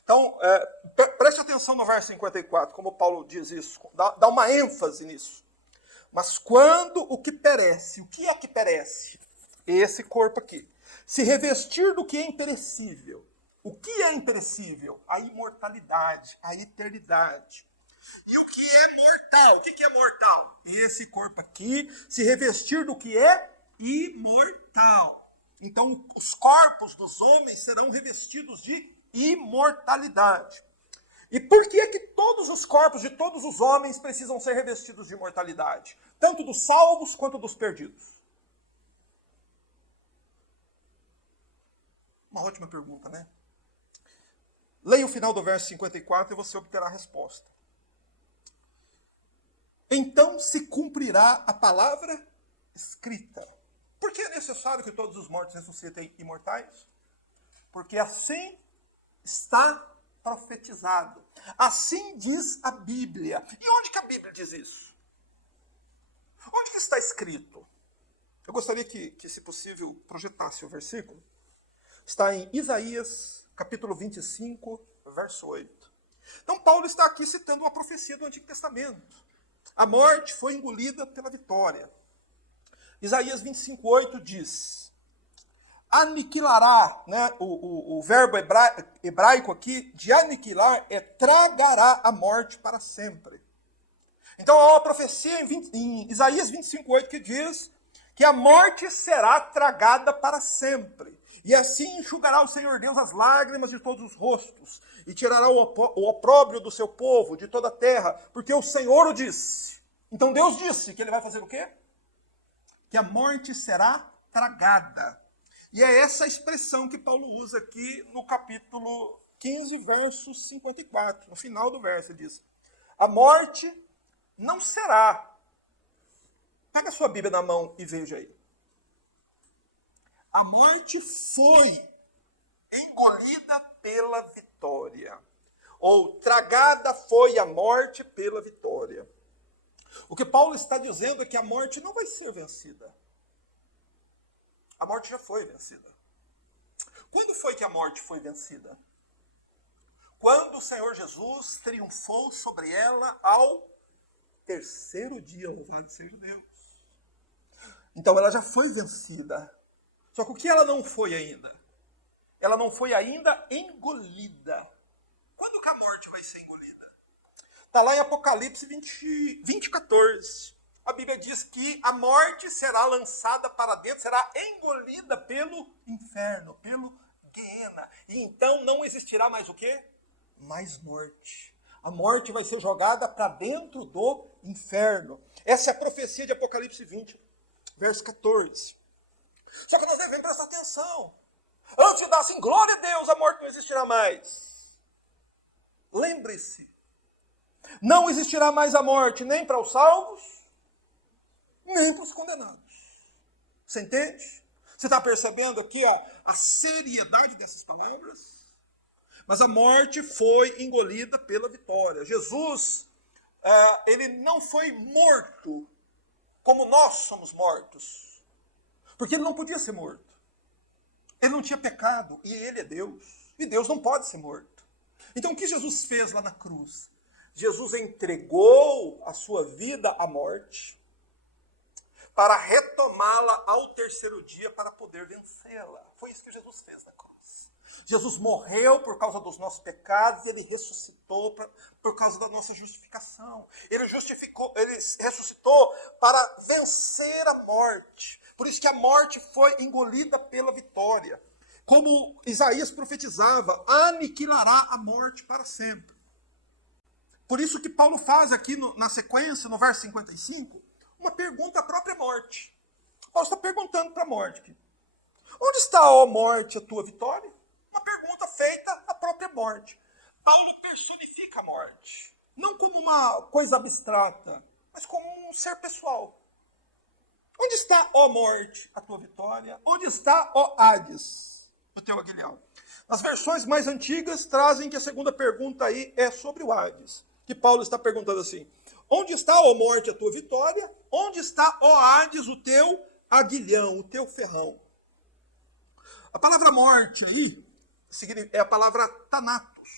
Então, preste atenção no verso 54, como Paulo diz isso, dá uma ênfase nisso. Mas quando o que perece, o que é que perece? Esse corpo aqui. Se revestir do que é imperecível. O que é imperecível? A imortalidade, a eternidade. E o que é mortal? O que é mortal? Esse corpo aqui se revestir do que é imortal. Então, os corpos dos homens serão revestidos de imortalidade. E por que é que todos os corpos de todos os homens precisam ser revestidos de imortalidade? Tanto dos salvos quanto dos perdidos. Uma ótima pergunta, né? Leia o final do verso 54 e você obterá a resposta. Então se cumprirá a palavra escrita. Por que é necessário que todos os mortos ressuscitem imortais? Porque assim está profetizado. Assim diz a Bíblia. E onde que a Bíblia diz isso? Onde que está escrito? Eu gostaria que se possível, projetasse o versículo. Está em Isaías, capítulo 25, verso 8. Então Paulo está aqui citando uma profecia do Antigo Testamento. A morte foi engolida pela vitória. Isaías 25:8 diz: aniquilará, né? O verbo hebraico aqui de aniquilar é tragará a morte para sempre. Então há uma profecia em Isaías 25:8 que diz que a morte será tragada para sempre. E assim enxugará o Senhor Deus as lágrimas de todos os rostos, e tirará o opróbrio do seu povo, de toda a terra, porque o Senhor o disse. Então Deus disse que ele vai fazer o quê? Que a morte será tragada. E é essa expressão que Paulo usa aqui no capítulo 15, verso 54. No final do verso ele diz: a morte não será. Pega a sua Bíblia na mão e veja aí. A morte foi engolida pela vitória. Ou tragada foi a morte pela vitória. O que Paulo está dizendo é que a morte não vai ser vencida. A morte já foi vencida. Quando foi que a morte foi vencida? Quando o Senhor Jesus triunfou sobre ela ao terceiro dia, louvado seja Deus. Então ela já foi vencida. Só que o que ela não foi ainda? Ela não foi ainda engolida. Quando que a morte vai ser engolida? Está lá em Apocalipse 20, 14. A Bíblia diz que a morte será lançada para dentro, será engolida pelo inferno, pelo Guiena. E então não existirá mais o quê? Mais morte. A morte vai ser jogada para dentro do inferno. Essa é a profecia de Apocalipse 20, verso 14. Só que nós devemos prestar atenção. Antes de dar assim, glória a Deus, a morte não existirá mais. Lembre-se, não existirá mais a morte nem para os salvos, nem para os condenados. Você entende? Você está percebendo aqui a seriedade dessas palavras? Mas a morte foi engolida pela vitória. Jesus, ele não foi morto como nós somos mortos. Porque ele não podia ser morto. Ele não tinha pecado e ele é Deus. E Deus não pode ser morto. Então o que Jesus fez lá na cruz? Jesus entregou a sua vida à morte para retomá-la ao terceiro dia para poder vencê-la. Foi isso que Jesus fez na cruz. Jesus morreu por causa dos nossos pecados, ele ressuscitou por causa da nossa justificação. Ele ressuscitou para vencer a morte. Por isso que a morte foi engolida pela vitória. Como Isaías profetizava, aniquilará a morte para sempre. Por isso que Paulo faz aqui na sequência, no verso 55, uma pergunta à própria morte. Paulo está perguntando para a morte aqui. Onde está, ó morte, a tua vitória? Uma pergunta feita à própria morte. Paulo personifica a morte. Não como uma coisa abstrata, mas como um ser pessoal. Onde está, ó morte, a tua vitória? Onde está, ó Hades, o teu aguilhão? As versões mais antigas trazem que a segunda pergunta aí é sobre o Hades. Que Paulo está perguntando assim: onde está, ó morte, a tua vitória? Onde está, ó Hades, o teu aguilhão, o teu ferrão? A palavra morte aí é a palavra thanatos.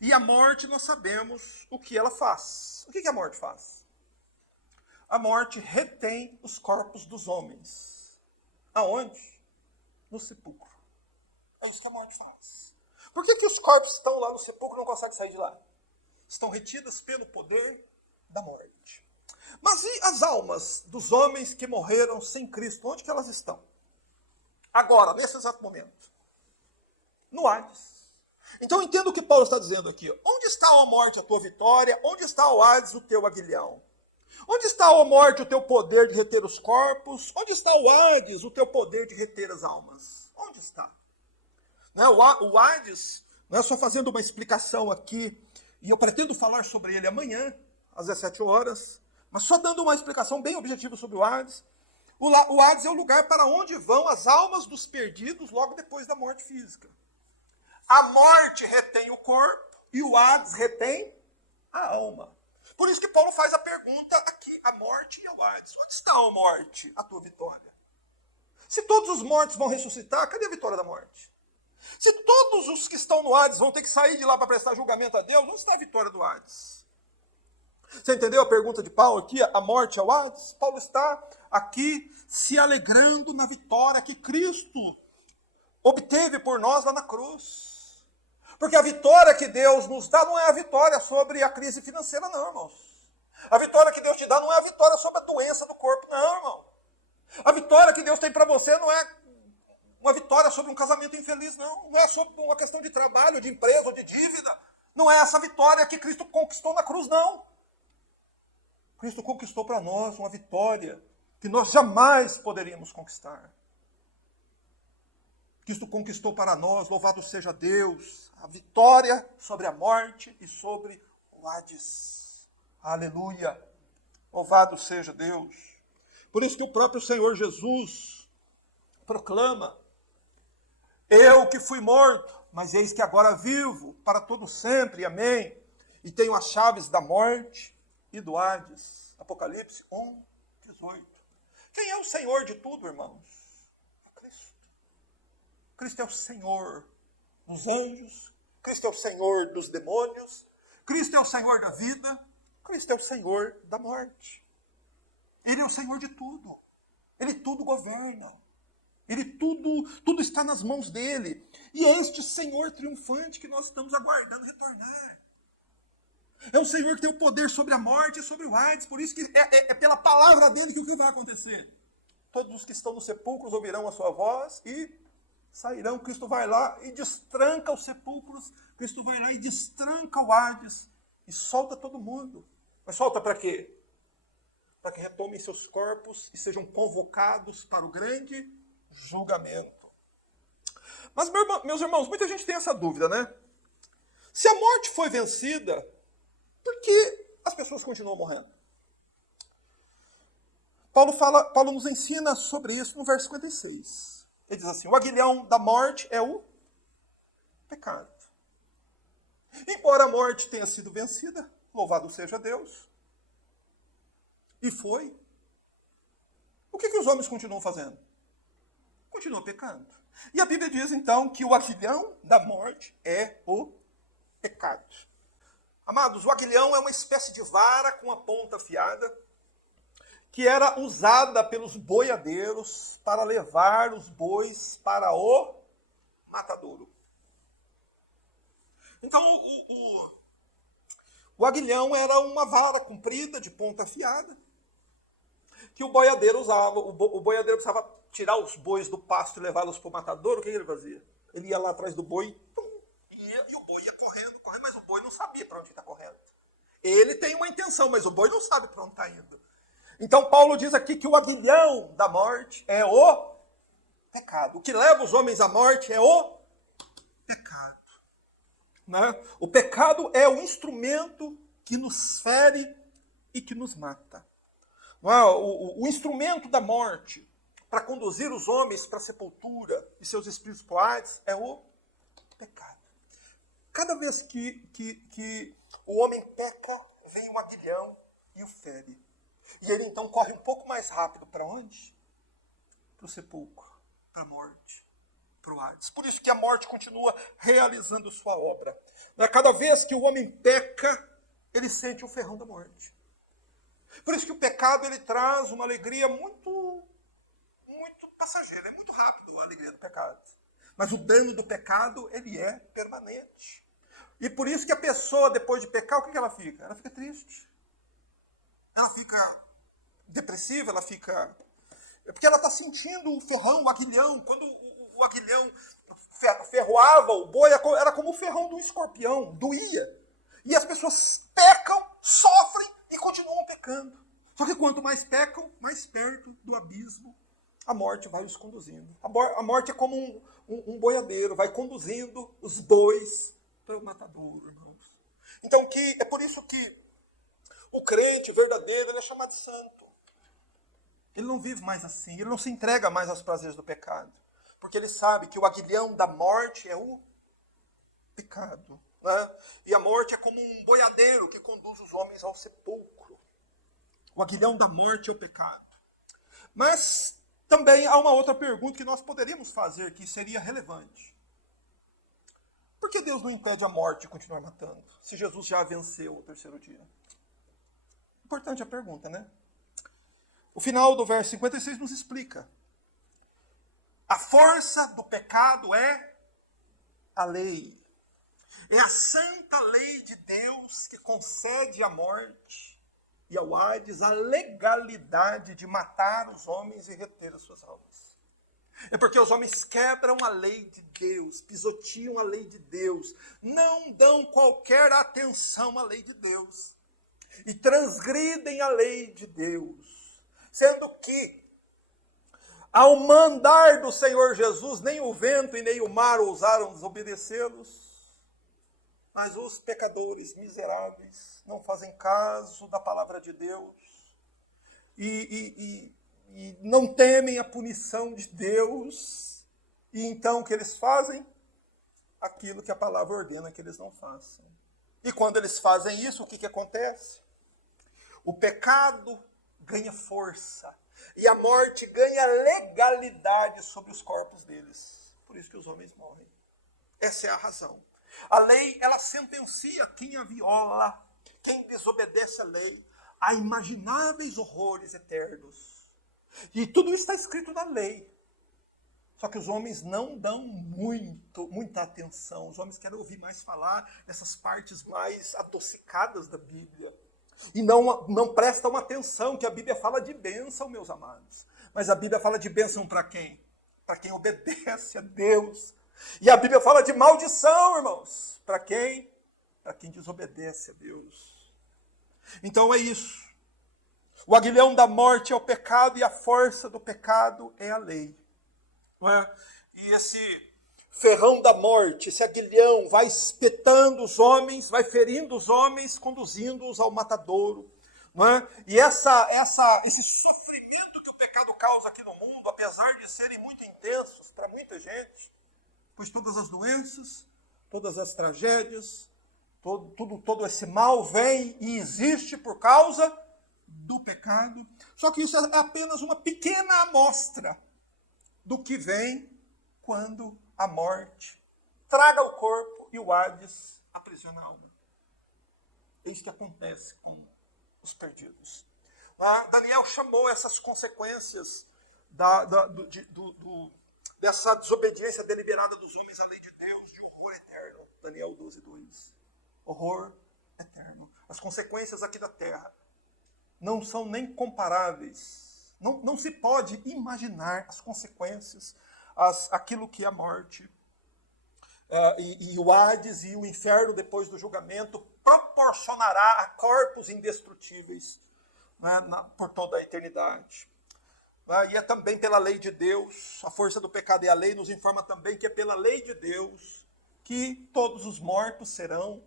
E a morte nós sabemos o que ela faz. O que a morte faz? A morte retém os corpos dos homens. Aonde? No sepulcro. É isso que a morte faz. Por que os corpos estão lá no sepulcro e não conseguem sair de lá? Estão retidas pelo poder da morte. Mas e as almas dos homens que morreram sem Cristo? Onde que elas estão? Agora, nesse exato momento. No Hades. Então entenda o que Paulo está dizendo aqui. Onde está, ó morte, a tua vitória? Onde está, ó Hades, o teu aguilhão? Onde está, ó morte, o teu poder de reter os corpos? Onde está o Hades, o teu poder de reter as almas? Onde está? O Hades, só fazendo uma explicação aqui, e eu pretendo falar sobre ele amanhã, às 17 horas, mas só dando uma explicação bem objetiva sobre o Hades. O Hades é o lugar para onde vão as almas dos perdidos logo depois da morte física. A morte retém o corpo e o Hades retém a alma. Por isso que Paulo faz a pergunta aqui, a morte e o Hades. Onde está, ó morte, a tua vitória? Se todos os mortos vão ressuscitar, cadê a vitória da morte? Se todos os que estão no Hades vão ter que sair de lá para prestar julgamento a Deus, onde está a vitória do Hades? Você entendeu a pergunta de Paulo aqui, a morte ao Hades? Paulo está aqui se alegrando na vitória que Cristo obteve por nós lá na cruz. Porque a vitória que Deus nos dá não é a vitória sobre a crise financeira, não, irmãos. A vitória que Deus te dá não é a vitória sobre a doença do corpo, não, irmão. A vitória que Deus tem para você não é uma vitória sobre um casamento infeliz, não. Não é sobre uma questão de trabalho, de empresa ou de dívida. Não é essa vitória que Cristo conquistou na cruz, não. Cristo conquistou para nós uma vitória que nós jamais poderíamos conquistar. Cristo conquistou para nós, louvado seja Deus, a vitória sobre a morte e sobre o Hades. Aleluia! Louvado seja Deus. Por isso que o próprio Senhor Jesus proclama: eu que fui morto, mas eis que agora vivo para todo sempre, amém. E tenho as chaves da morte e do Hades. Apocalipse 1:18. Quem é o Senhor de tudo, irmãos? Cristo. Cristo é o Senhor dos anjos, Cristo é o Senhor dos demônios, Cristo é o Senhor da vida, Cristo é o Senhor da morte. Ele é o Senhor de tudo. Ele tudo governa. Ele tudo está nas mãos dele. E é este Senhor triunfante que nós estamos aguardando retornar. É um Senhor que tem o poder sobre a morte e sobre o Hades. Por isso que é pela palavra dele que o que vai acontecer? Todos os que estão nos sepulcros ouvirão a sua voz e sairão. Cristo vai lá e destranca os sepulcros. Cristo vai lá e destranca o Hades. E solta todo mundo. Mas solta para quê? Para que retomem seus corpos e sejam convocados para o grande julgamento. Mas, meus irmãos, muita gente tem essa dúvida, né? Se a morte foi vencida, por que as pessoas continuam morrendo? Paulo nos ensina sobre isso no verso 56. Ele diz assim: o aguilhão da morte é o pecado. Embora a morte tenha sido vencida, louvado seja Deus, e foi, o que os homens continuam fazendo? Continuam pecando. E a Bíblia diz então que o aguilhão da morte é o pecado. Amados, o aguilhão é uma espécie de vara com a ponta afiada que era usada pelos boiadeiros para levar os bois para o matadouro. Então, o aguilhão era uma vara comprida de ponta afiada que o boiadeiro usava. O boiadeiro precisava tirar os bois do pasto e levá-los para o matadouro. O que ele fazia? Ele ia lá atrás do boi, e o boi ia correndo, mas o boi não sabia para onde está correndo. Ele tem uma intenção, mas o boi não sabe para onde está indo. Então Paulo diz aqui que o aguilhão da morte é o pecado. O que leva os homens à morte é o pecado. Né? O pecado é o instrumento que nos fere e que nos mata. O instrumento da morte para conduzir os homens para a sepultura e seus espíritos para o Hades é o pecado. Cada vez que o homem peca, vem um aguilhão e o fere. E ele então corre um pouco mais rápido para onde? Para o sepulcro, para a morte, para o Hades. Por isso que a morte continua realizando sua obra. Cada vez que o homem peca, ele sente o ferrão da morte. Por isso que o pecado ele traz uma alegria muito passageira, é muito rápido a alegria do pecado. Mas o dano do pecado, ele é permanente. E por isso que a pessoa, depois de pecar, o que ela fica? Ela fica triste. Ela fica depressiva, ela fica... Porque ela está sentindo o ferrão, o aguilhão. Quando o aguilhão ferroava o boi, era como o ferrão do escorpião, doía. E as pessoas pecam, sofrem e continuam pecando. Só que quanto mais pecam, mais perto do abismo a morte vai os conduzindo. A morte é como um boiadeiro, vai conduzindo os bois para o matadouro, irmãos. Então, é por isso que o crente verdadeiro ele é chamado de santo. Ele não vive mais assim, ele não se entrega mais aos prazeres do pecado. Porque ele sabe que o aguilhão da morte é o pecado. Né? E a morte é como um boiadeiro que conduz os homens ao sepulcro. O aguilhão da morte é o pecado. Mas também há uma outra pergunta que nós poderíamos fazer que seria relevante. Por que Deus não impede a morte de continuar matando, se Jesus já venceu o terceiro dia? Importante a pergunta, né? O final do verso 56 nos explica. A força do pecado é a lei. É a santa lei de Deus que concede à morte e ao Hades a legalidade de matar os homens e reter as suas almas. É porque os homens quebram a lei de Deus, pisoteam a lei de Deus, não dão qualquer atenção à lei de Deus e transgridem a lei de Deus. Sendo que Ao mandar do Senhor Jesus, nem o vento e nem o mar ousaram desobedecê-los. Mas os pecadores miseráveis não fazem caso da palavra de Deus e não temem a punição de Deus. E então o que eles fazem? Aquilo que a palavra ordena que eles não façam. E quando eles fazem isso, o que acontece? O pecado ganha força e a morte ganha legalidade sobre os corpos deles. Por isso que os homens morrem. Essa é a razão. A lei, ela sentencia quem a viola, quem desobedece a lei, a imagináveis horrores eternos. E tudo isso está escrito na lei. Só que os homens não dão muita atenção. Os homens querem ouvir mais falar nessas partes mais adocicadas da Bíblia. E não prestam atenção que a Bíblia fala de bênção, meus amados. Mas a Bíblia fala de bênção para quem? Para quem obedece a Deus. E a Bíblia fala de maldição, irmãos. Para quem? Para quem desobedece a Deus. Então é isso. O aguilhão da morte é o pecado e a força do pecado é a lei. Não é? E esse ferrão da morte, esse aguilhão, vai espetando os homens, vai ferindo os homens, conduzindo-os ao matadouro. Não é? E esse sofrimento que o pecado causa aqui no mundo, apesar de serem muito intensos para muita gente, pois todas as doenças, todas as tragédias, todo esse mal vem e existe por causa do pecado. Só que isso é apenas uma pequena amostra do que vem quando a morte traga o corpo e o Hades aprisiona a alma. É isso que acontece com os perdidos. Daniel chamou essas consequências dessa desobediência deliberada dos homens à lei de Deus de horror eterno. Daniel 12:2. Horror eterno. As consequências aqui da terra não são nem comparáveis. Não se pode imaginar as consequências, aquilo que é a morte e o Hades e o inferno depois do julgamento proporcionará a corpos indestrutíveis, né, por toda a eternidade. E é também pela lei de Deus, a força do pecado e a lei nos informa também que é pela lei de Deus que todos os mortos serão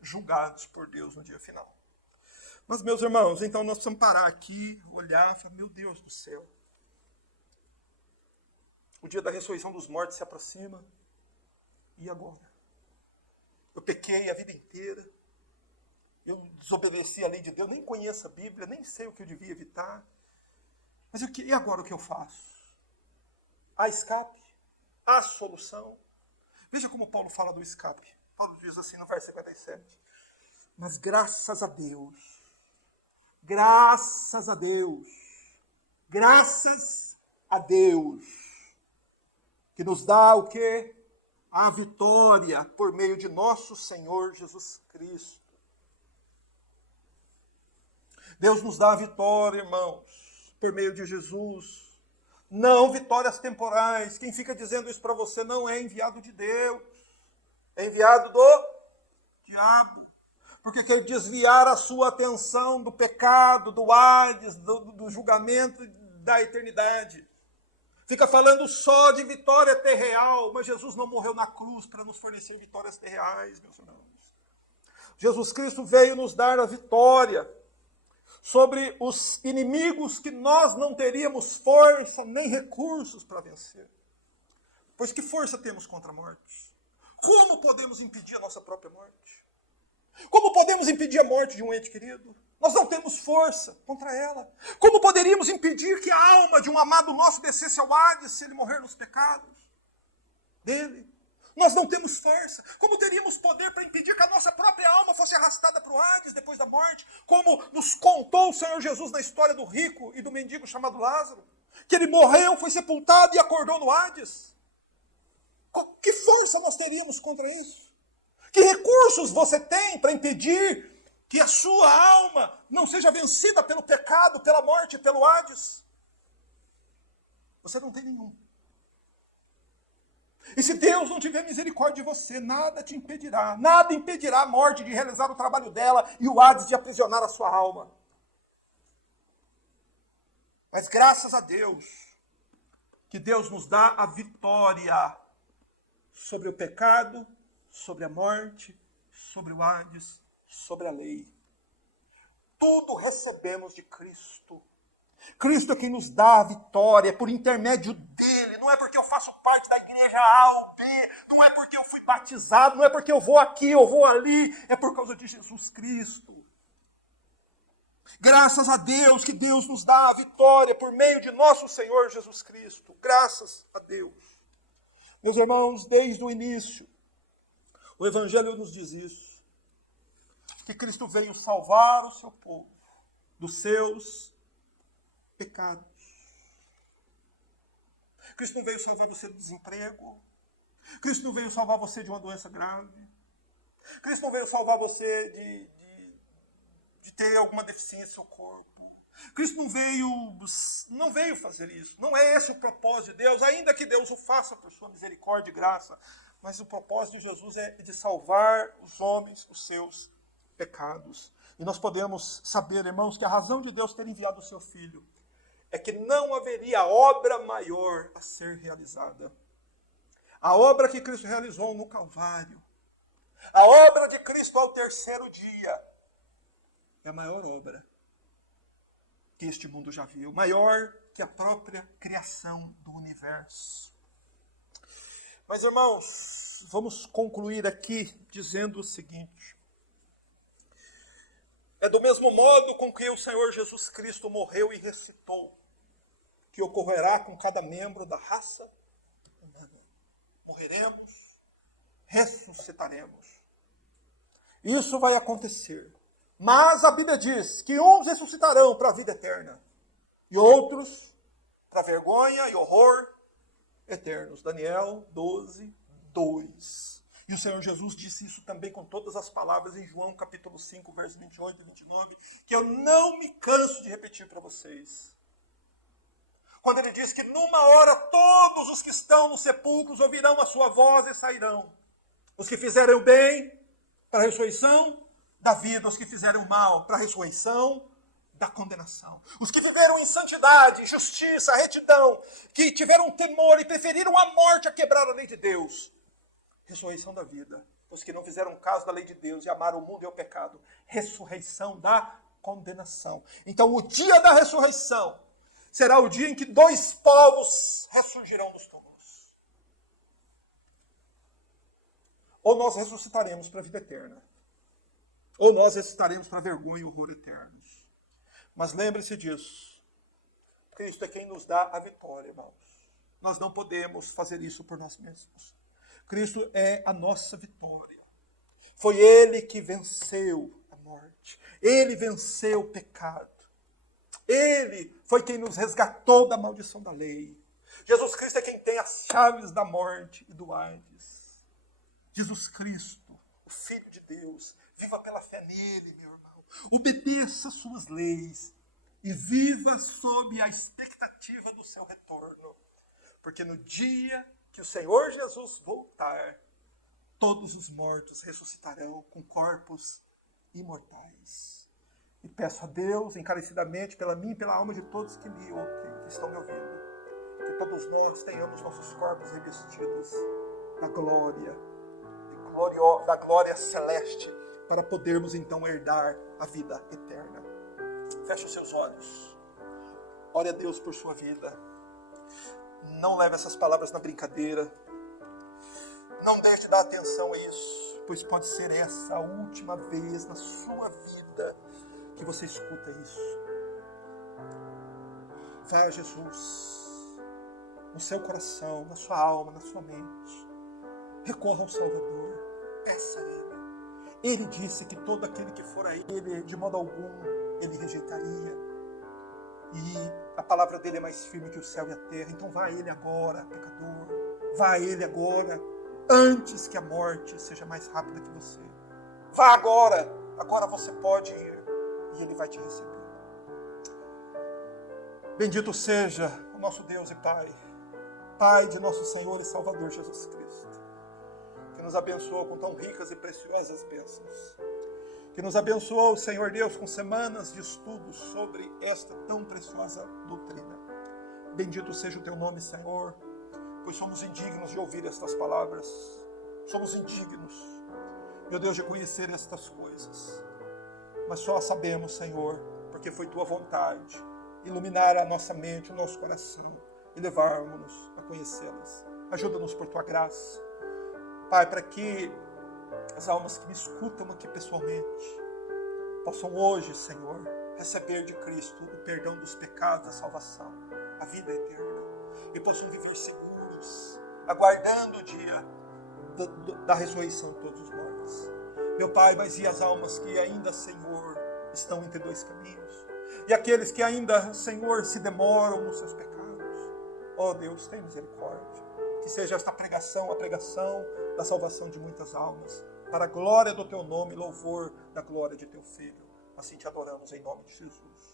julgados por Deus no dia final. Mas, meus irmãos, então nós precisamos parar aqui, olhar e falar, meu Deus do céu. O dia da ressurreição dos mortos se aproxima. E agora? Eu pequei a vida inteira. Eu desobedeci a lei de Deus, nem conheço a Bíblia, nem sei o que eu devia evitar. Mas e agora o que eu faço? Há escape? Há solução? Veja como Paulo fala do escape. Paulo diz assim no verso 57. Mas graças a Deus, graças a Deus, que nos dá o quê? A vitória por meio de nosso Senhor Jesus Cristo. Deus nos dá a vitória, irmãos, por meio de Jesus. Não vitórias temporais. Quem fica dizendo isso para você não é enviado de Deus. É enviado do diabo. Porque quer desviar a sua atenção do pecado, do Hades, do julgamento da eternidade. Fica falando só de vitória terreal, mas Jesus não morreu na cruz para nos fornecer vitórias terreais, meus irmãos. Jesus Cristo veio nos dar a vitória sobre os inimigos que nós não teríamos força nem recursos para vencer. Pois que força temos contra a morte? Como podemos impedir a nossa própria morte? Como podemos impedir a morte de um ente querido? Nós não temos força contra ela. Como poderíamos impedir que a alma de um amado nosso descesse ao Hades se ele morrer nos pecados dele? Nós não temos força. Como teríamos poder para impedir que a nossa própria alma fosse arrastada para o Hades depois da morte? Como nos contou o Senhor Jesus na história do rico e do mendigo chamado Lázaro? Que ele morreu, foi sepultado e acordou no Hades? Que força nós teríamos contra isso? Que recursos você tem para impedir que a sua alma não seja vencida pelo pecado, pela morte, pelo Hades? Você não tem nenhum. E se Deus não tiver misericórdia de você, nada te impedirá. Nada impedirá a morte de realizar o trabalho dela e o Hades de aprisionar a sua alma. Mas graças a Deus, que Deus nos dá a vitória sobre o pecado, sobre a morte, sobre o Hades, sobre a lei. Tudo recebemos de Cristo. Cristo é quem nos dá a vitória por intermédio dele. Não é porque eu faço parte da igreja A ou B, não é porque eu fui batizado, não é porque eu vou aqui, eu vou ali, é por causa de Jesus Cristo. Graças a Deus que Deus nos dá a vitória por meio de nosso Senhor Jesus Cristo. Graças a Deus. Meus irmãos, desde o início, o Evangelho nos diz isso. Que Cristo veio salvar o seu povo dos seus pecados. Cristo não veio salvar você do desemprego. Cristo não veio salvar você de uma doença grave. Cristo não veio salvar você de ter alguma deficiência no seu corpo. Cristo não veio fazer isso. Não é esse o propósito de Deus, ainda que Deus o faça por sua misericórdia e graça. Mas o propósito de Jesus é de salvar os homens dos seus pecados. E nós podemos saber, irmãos, que a razão de Deus ter enviado o seu Filho é que não haveria obra maior a ser realizada. A obra que Cristo realizou no Calvário, a obra de Cristo ao terceiro dia, é a maior obra que este mundo já viu, maior que a própria criação do universo. Mas, irmãos, vamos concluir aqui dizendo o seguinte: é do mesmo modo com que o Senhor Jesus Cristo morreu e ressuscitou, que ocorrerá com cada membro da raça humana. Morreremos, ressuscitaremos. Isso vai acontecer. Mas a Bíblia diz que uns ressuscitarão para a vida eterna e outros para vergonha e horror eternos. Daniel 12, 2. E o Senhor Jesus disse isso também com todas as palavras em João capítulo 5, versos 28 e 29, que eu não me canso de repetir para vocês. Quando ele diz que numa hora todos os que estão nos sepulcros ouvirão a sua voz e sairão. Os que fizeram o bem para a ressurreição da vida, os que fizeram o mal para a ressurreição da condenação. Os que viveram em santidade, justiça, retidão, que tiveram temor e preferiram a morte a quebrar a lei de Deus. Ressurreição da vida. Os que não fizeram caso da lei de Deus e amaram o mundo e o pecado. Ressurreição da condenação. Então o dia da ressurreição será o dia em que dois povos ressurgirão dos túmulos. Ou nós ressuscitaremos para a vida eterna, ou nós ressuscitaremos para a vergonha e horror eternos. Mas lembre-se disso. Cristo é quem nos dá a vitória, irmãos. Nós não podemos fazer isso por nós mesmos. Cristo é a nossa vitória. Foi Ele que venceu a morte. Ele venceu o pecado. Ele foi quem nos resgatou da maldição da lei. Jesus Cristo é quem tem as chaves da morte e do Hades. Jesus Cristo, o Filho de Deus, viva pela fé nele, meu irmão. Obedeça às suas leis e viva sob a expectativa do seu retorno. Porque no dia que o Senhor Jesus voltar, todos os mortos ressuscitarão com corpos imortais. E peço a Deus, encarecidamente, pela mim e pela alma de todos que estão me ouvindo, que todos nós tenhamos nossos corpos revestidos da glória, da glória celeste, para podermos então herdar a vida eterna. Feche os seus olhos. Ore a Deus por sua vida. Não leve essas palavras na brincadeira. Não deixe de dar atenção a isso, pois pode ser essa a última vez na sua vida que você escuta isso. Vai a Jesus no seu coração, na sua alma, na sua mente. Recorra ao Salvador. Peça a Ele. Ele disse que todo aquele que for a Ele, de modo algum, Ele rejeitaria. E a palavra dele é mais firme que o céu e a terra. Então vá a Ele agora, pecador. Vá a Ele agora, antes que a morte seja mais rápida que você. Vá agora. Agora você pode ir. E Ele vai te receber. Bendito seja o nosso Deus e Pai. Pai de nosso Senhor e Salvador Jesus Cristo, que nos abençoou com tão ricas e preciosas bênçãos. Que nos abençoou, Senhor Deus, com semanas de estudos sobre esta tão preciosa doutrina. Bendito seja o teu nome, Senhor, pois somos indignos de ouvir estas palavras. Somos indignos, meu Deus, de conhecer estas coisas. Mas só sabemos, Senhor, porque foi tua vontade, iluminar a nossa mente, o nosso coração e levarmos-nos a conhecê-las. Ajuda-nos por tua graça, Pai, para que as almas que me escutam aqui pessoalmente possam hoje, Senhor, receber de Cristo o perdão dos pecados, a salvação, a vida eterna, e possam viver seguros, aguardando o dia da ressurreição de todos os mortos. Meu Pai, mas e as almas que ainda, Senhor, estão entre dois caminhos? E aqueles que ainda, Senhor, se demoram nos seus pecados? Oh Deus, tem misericórdia. Que seja esta pregação a pregação da salvação de muitas almas, para a glória do teu nome e louvor da glória de teu Filho. Assim te adoramos em nome de Jesus.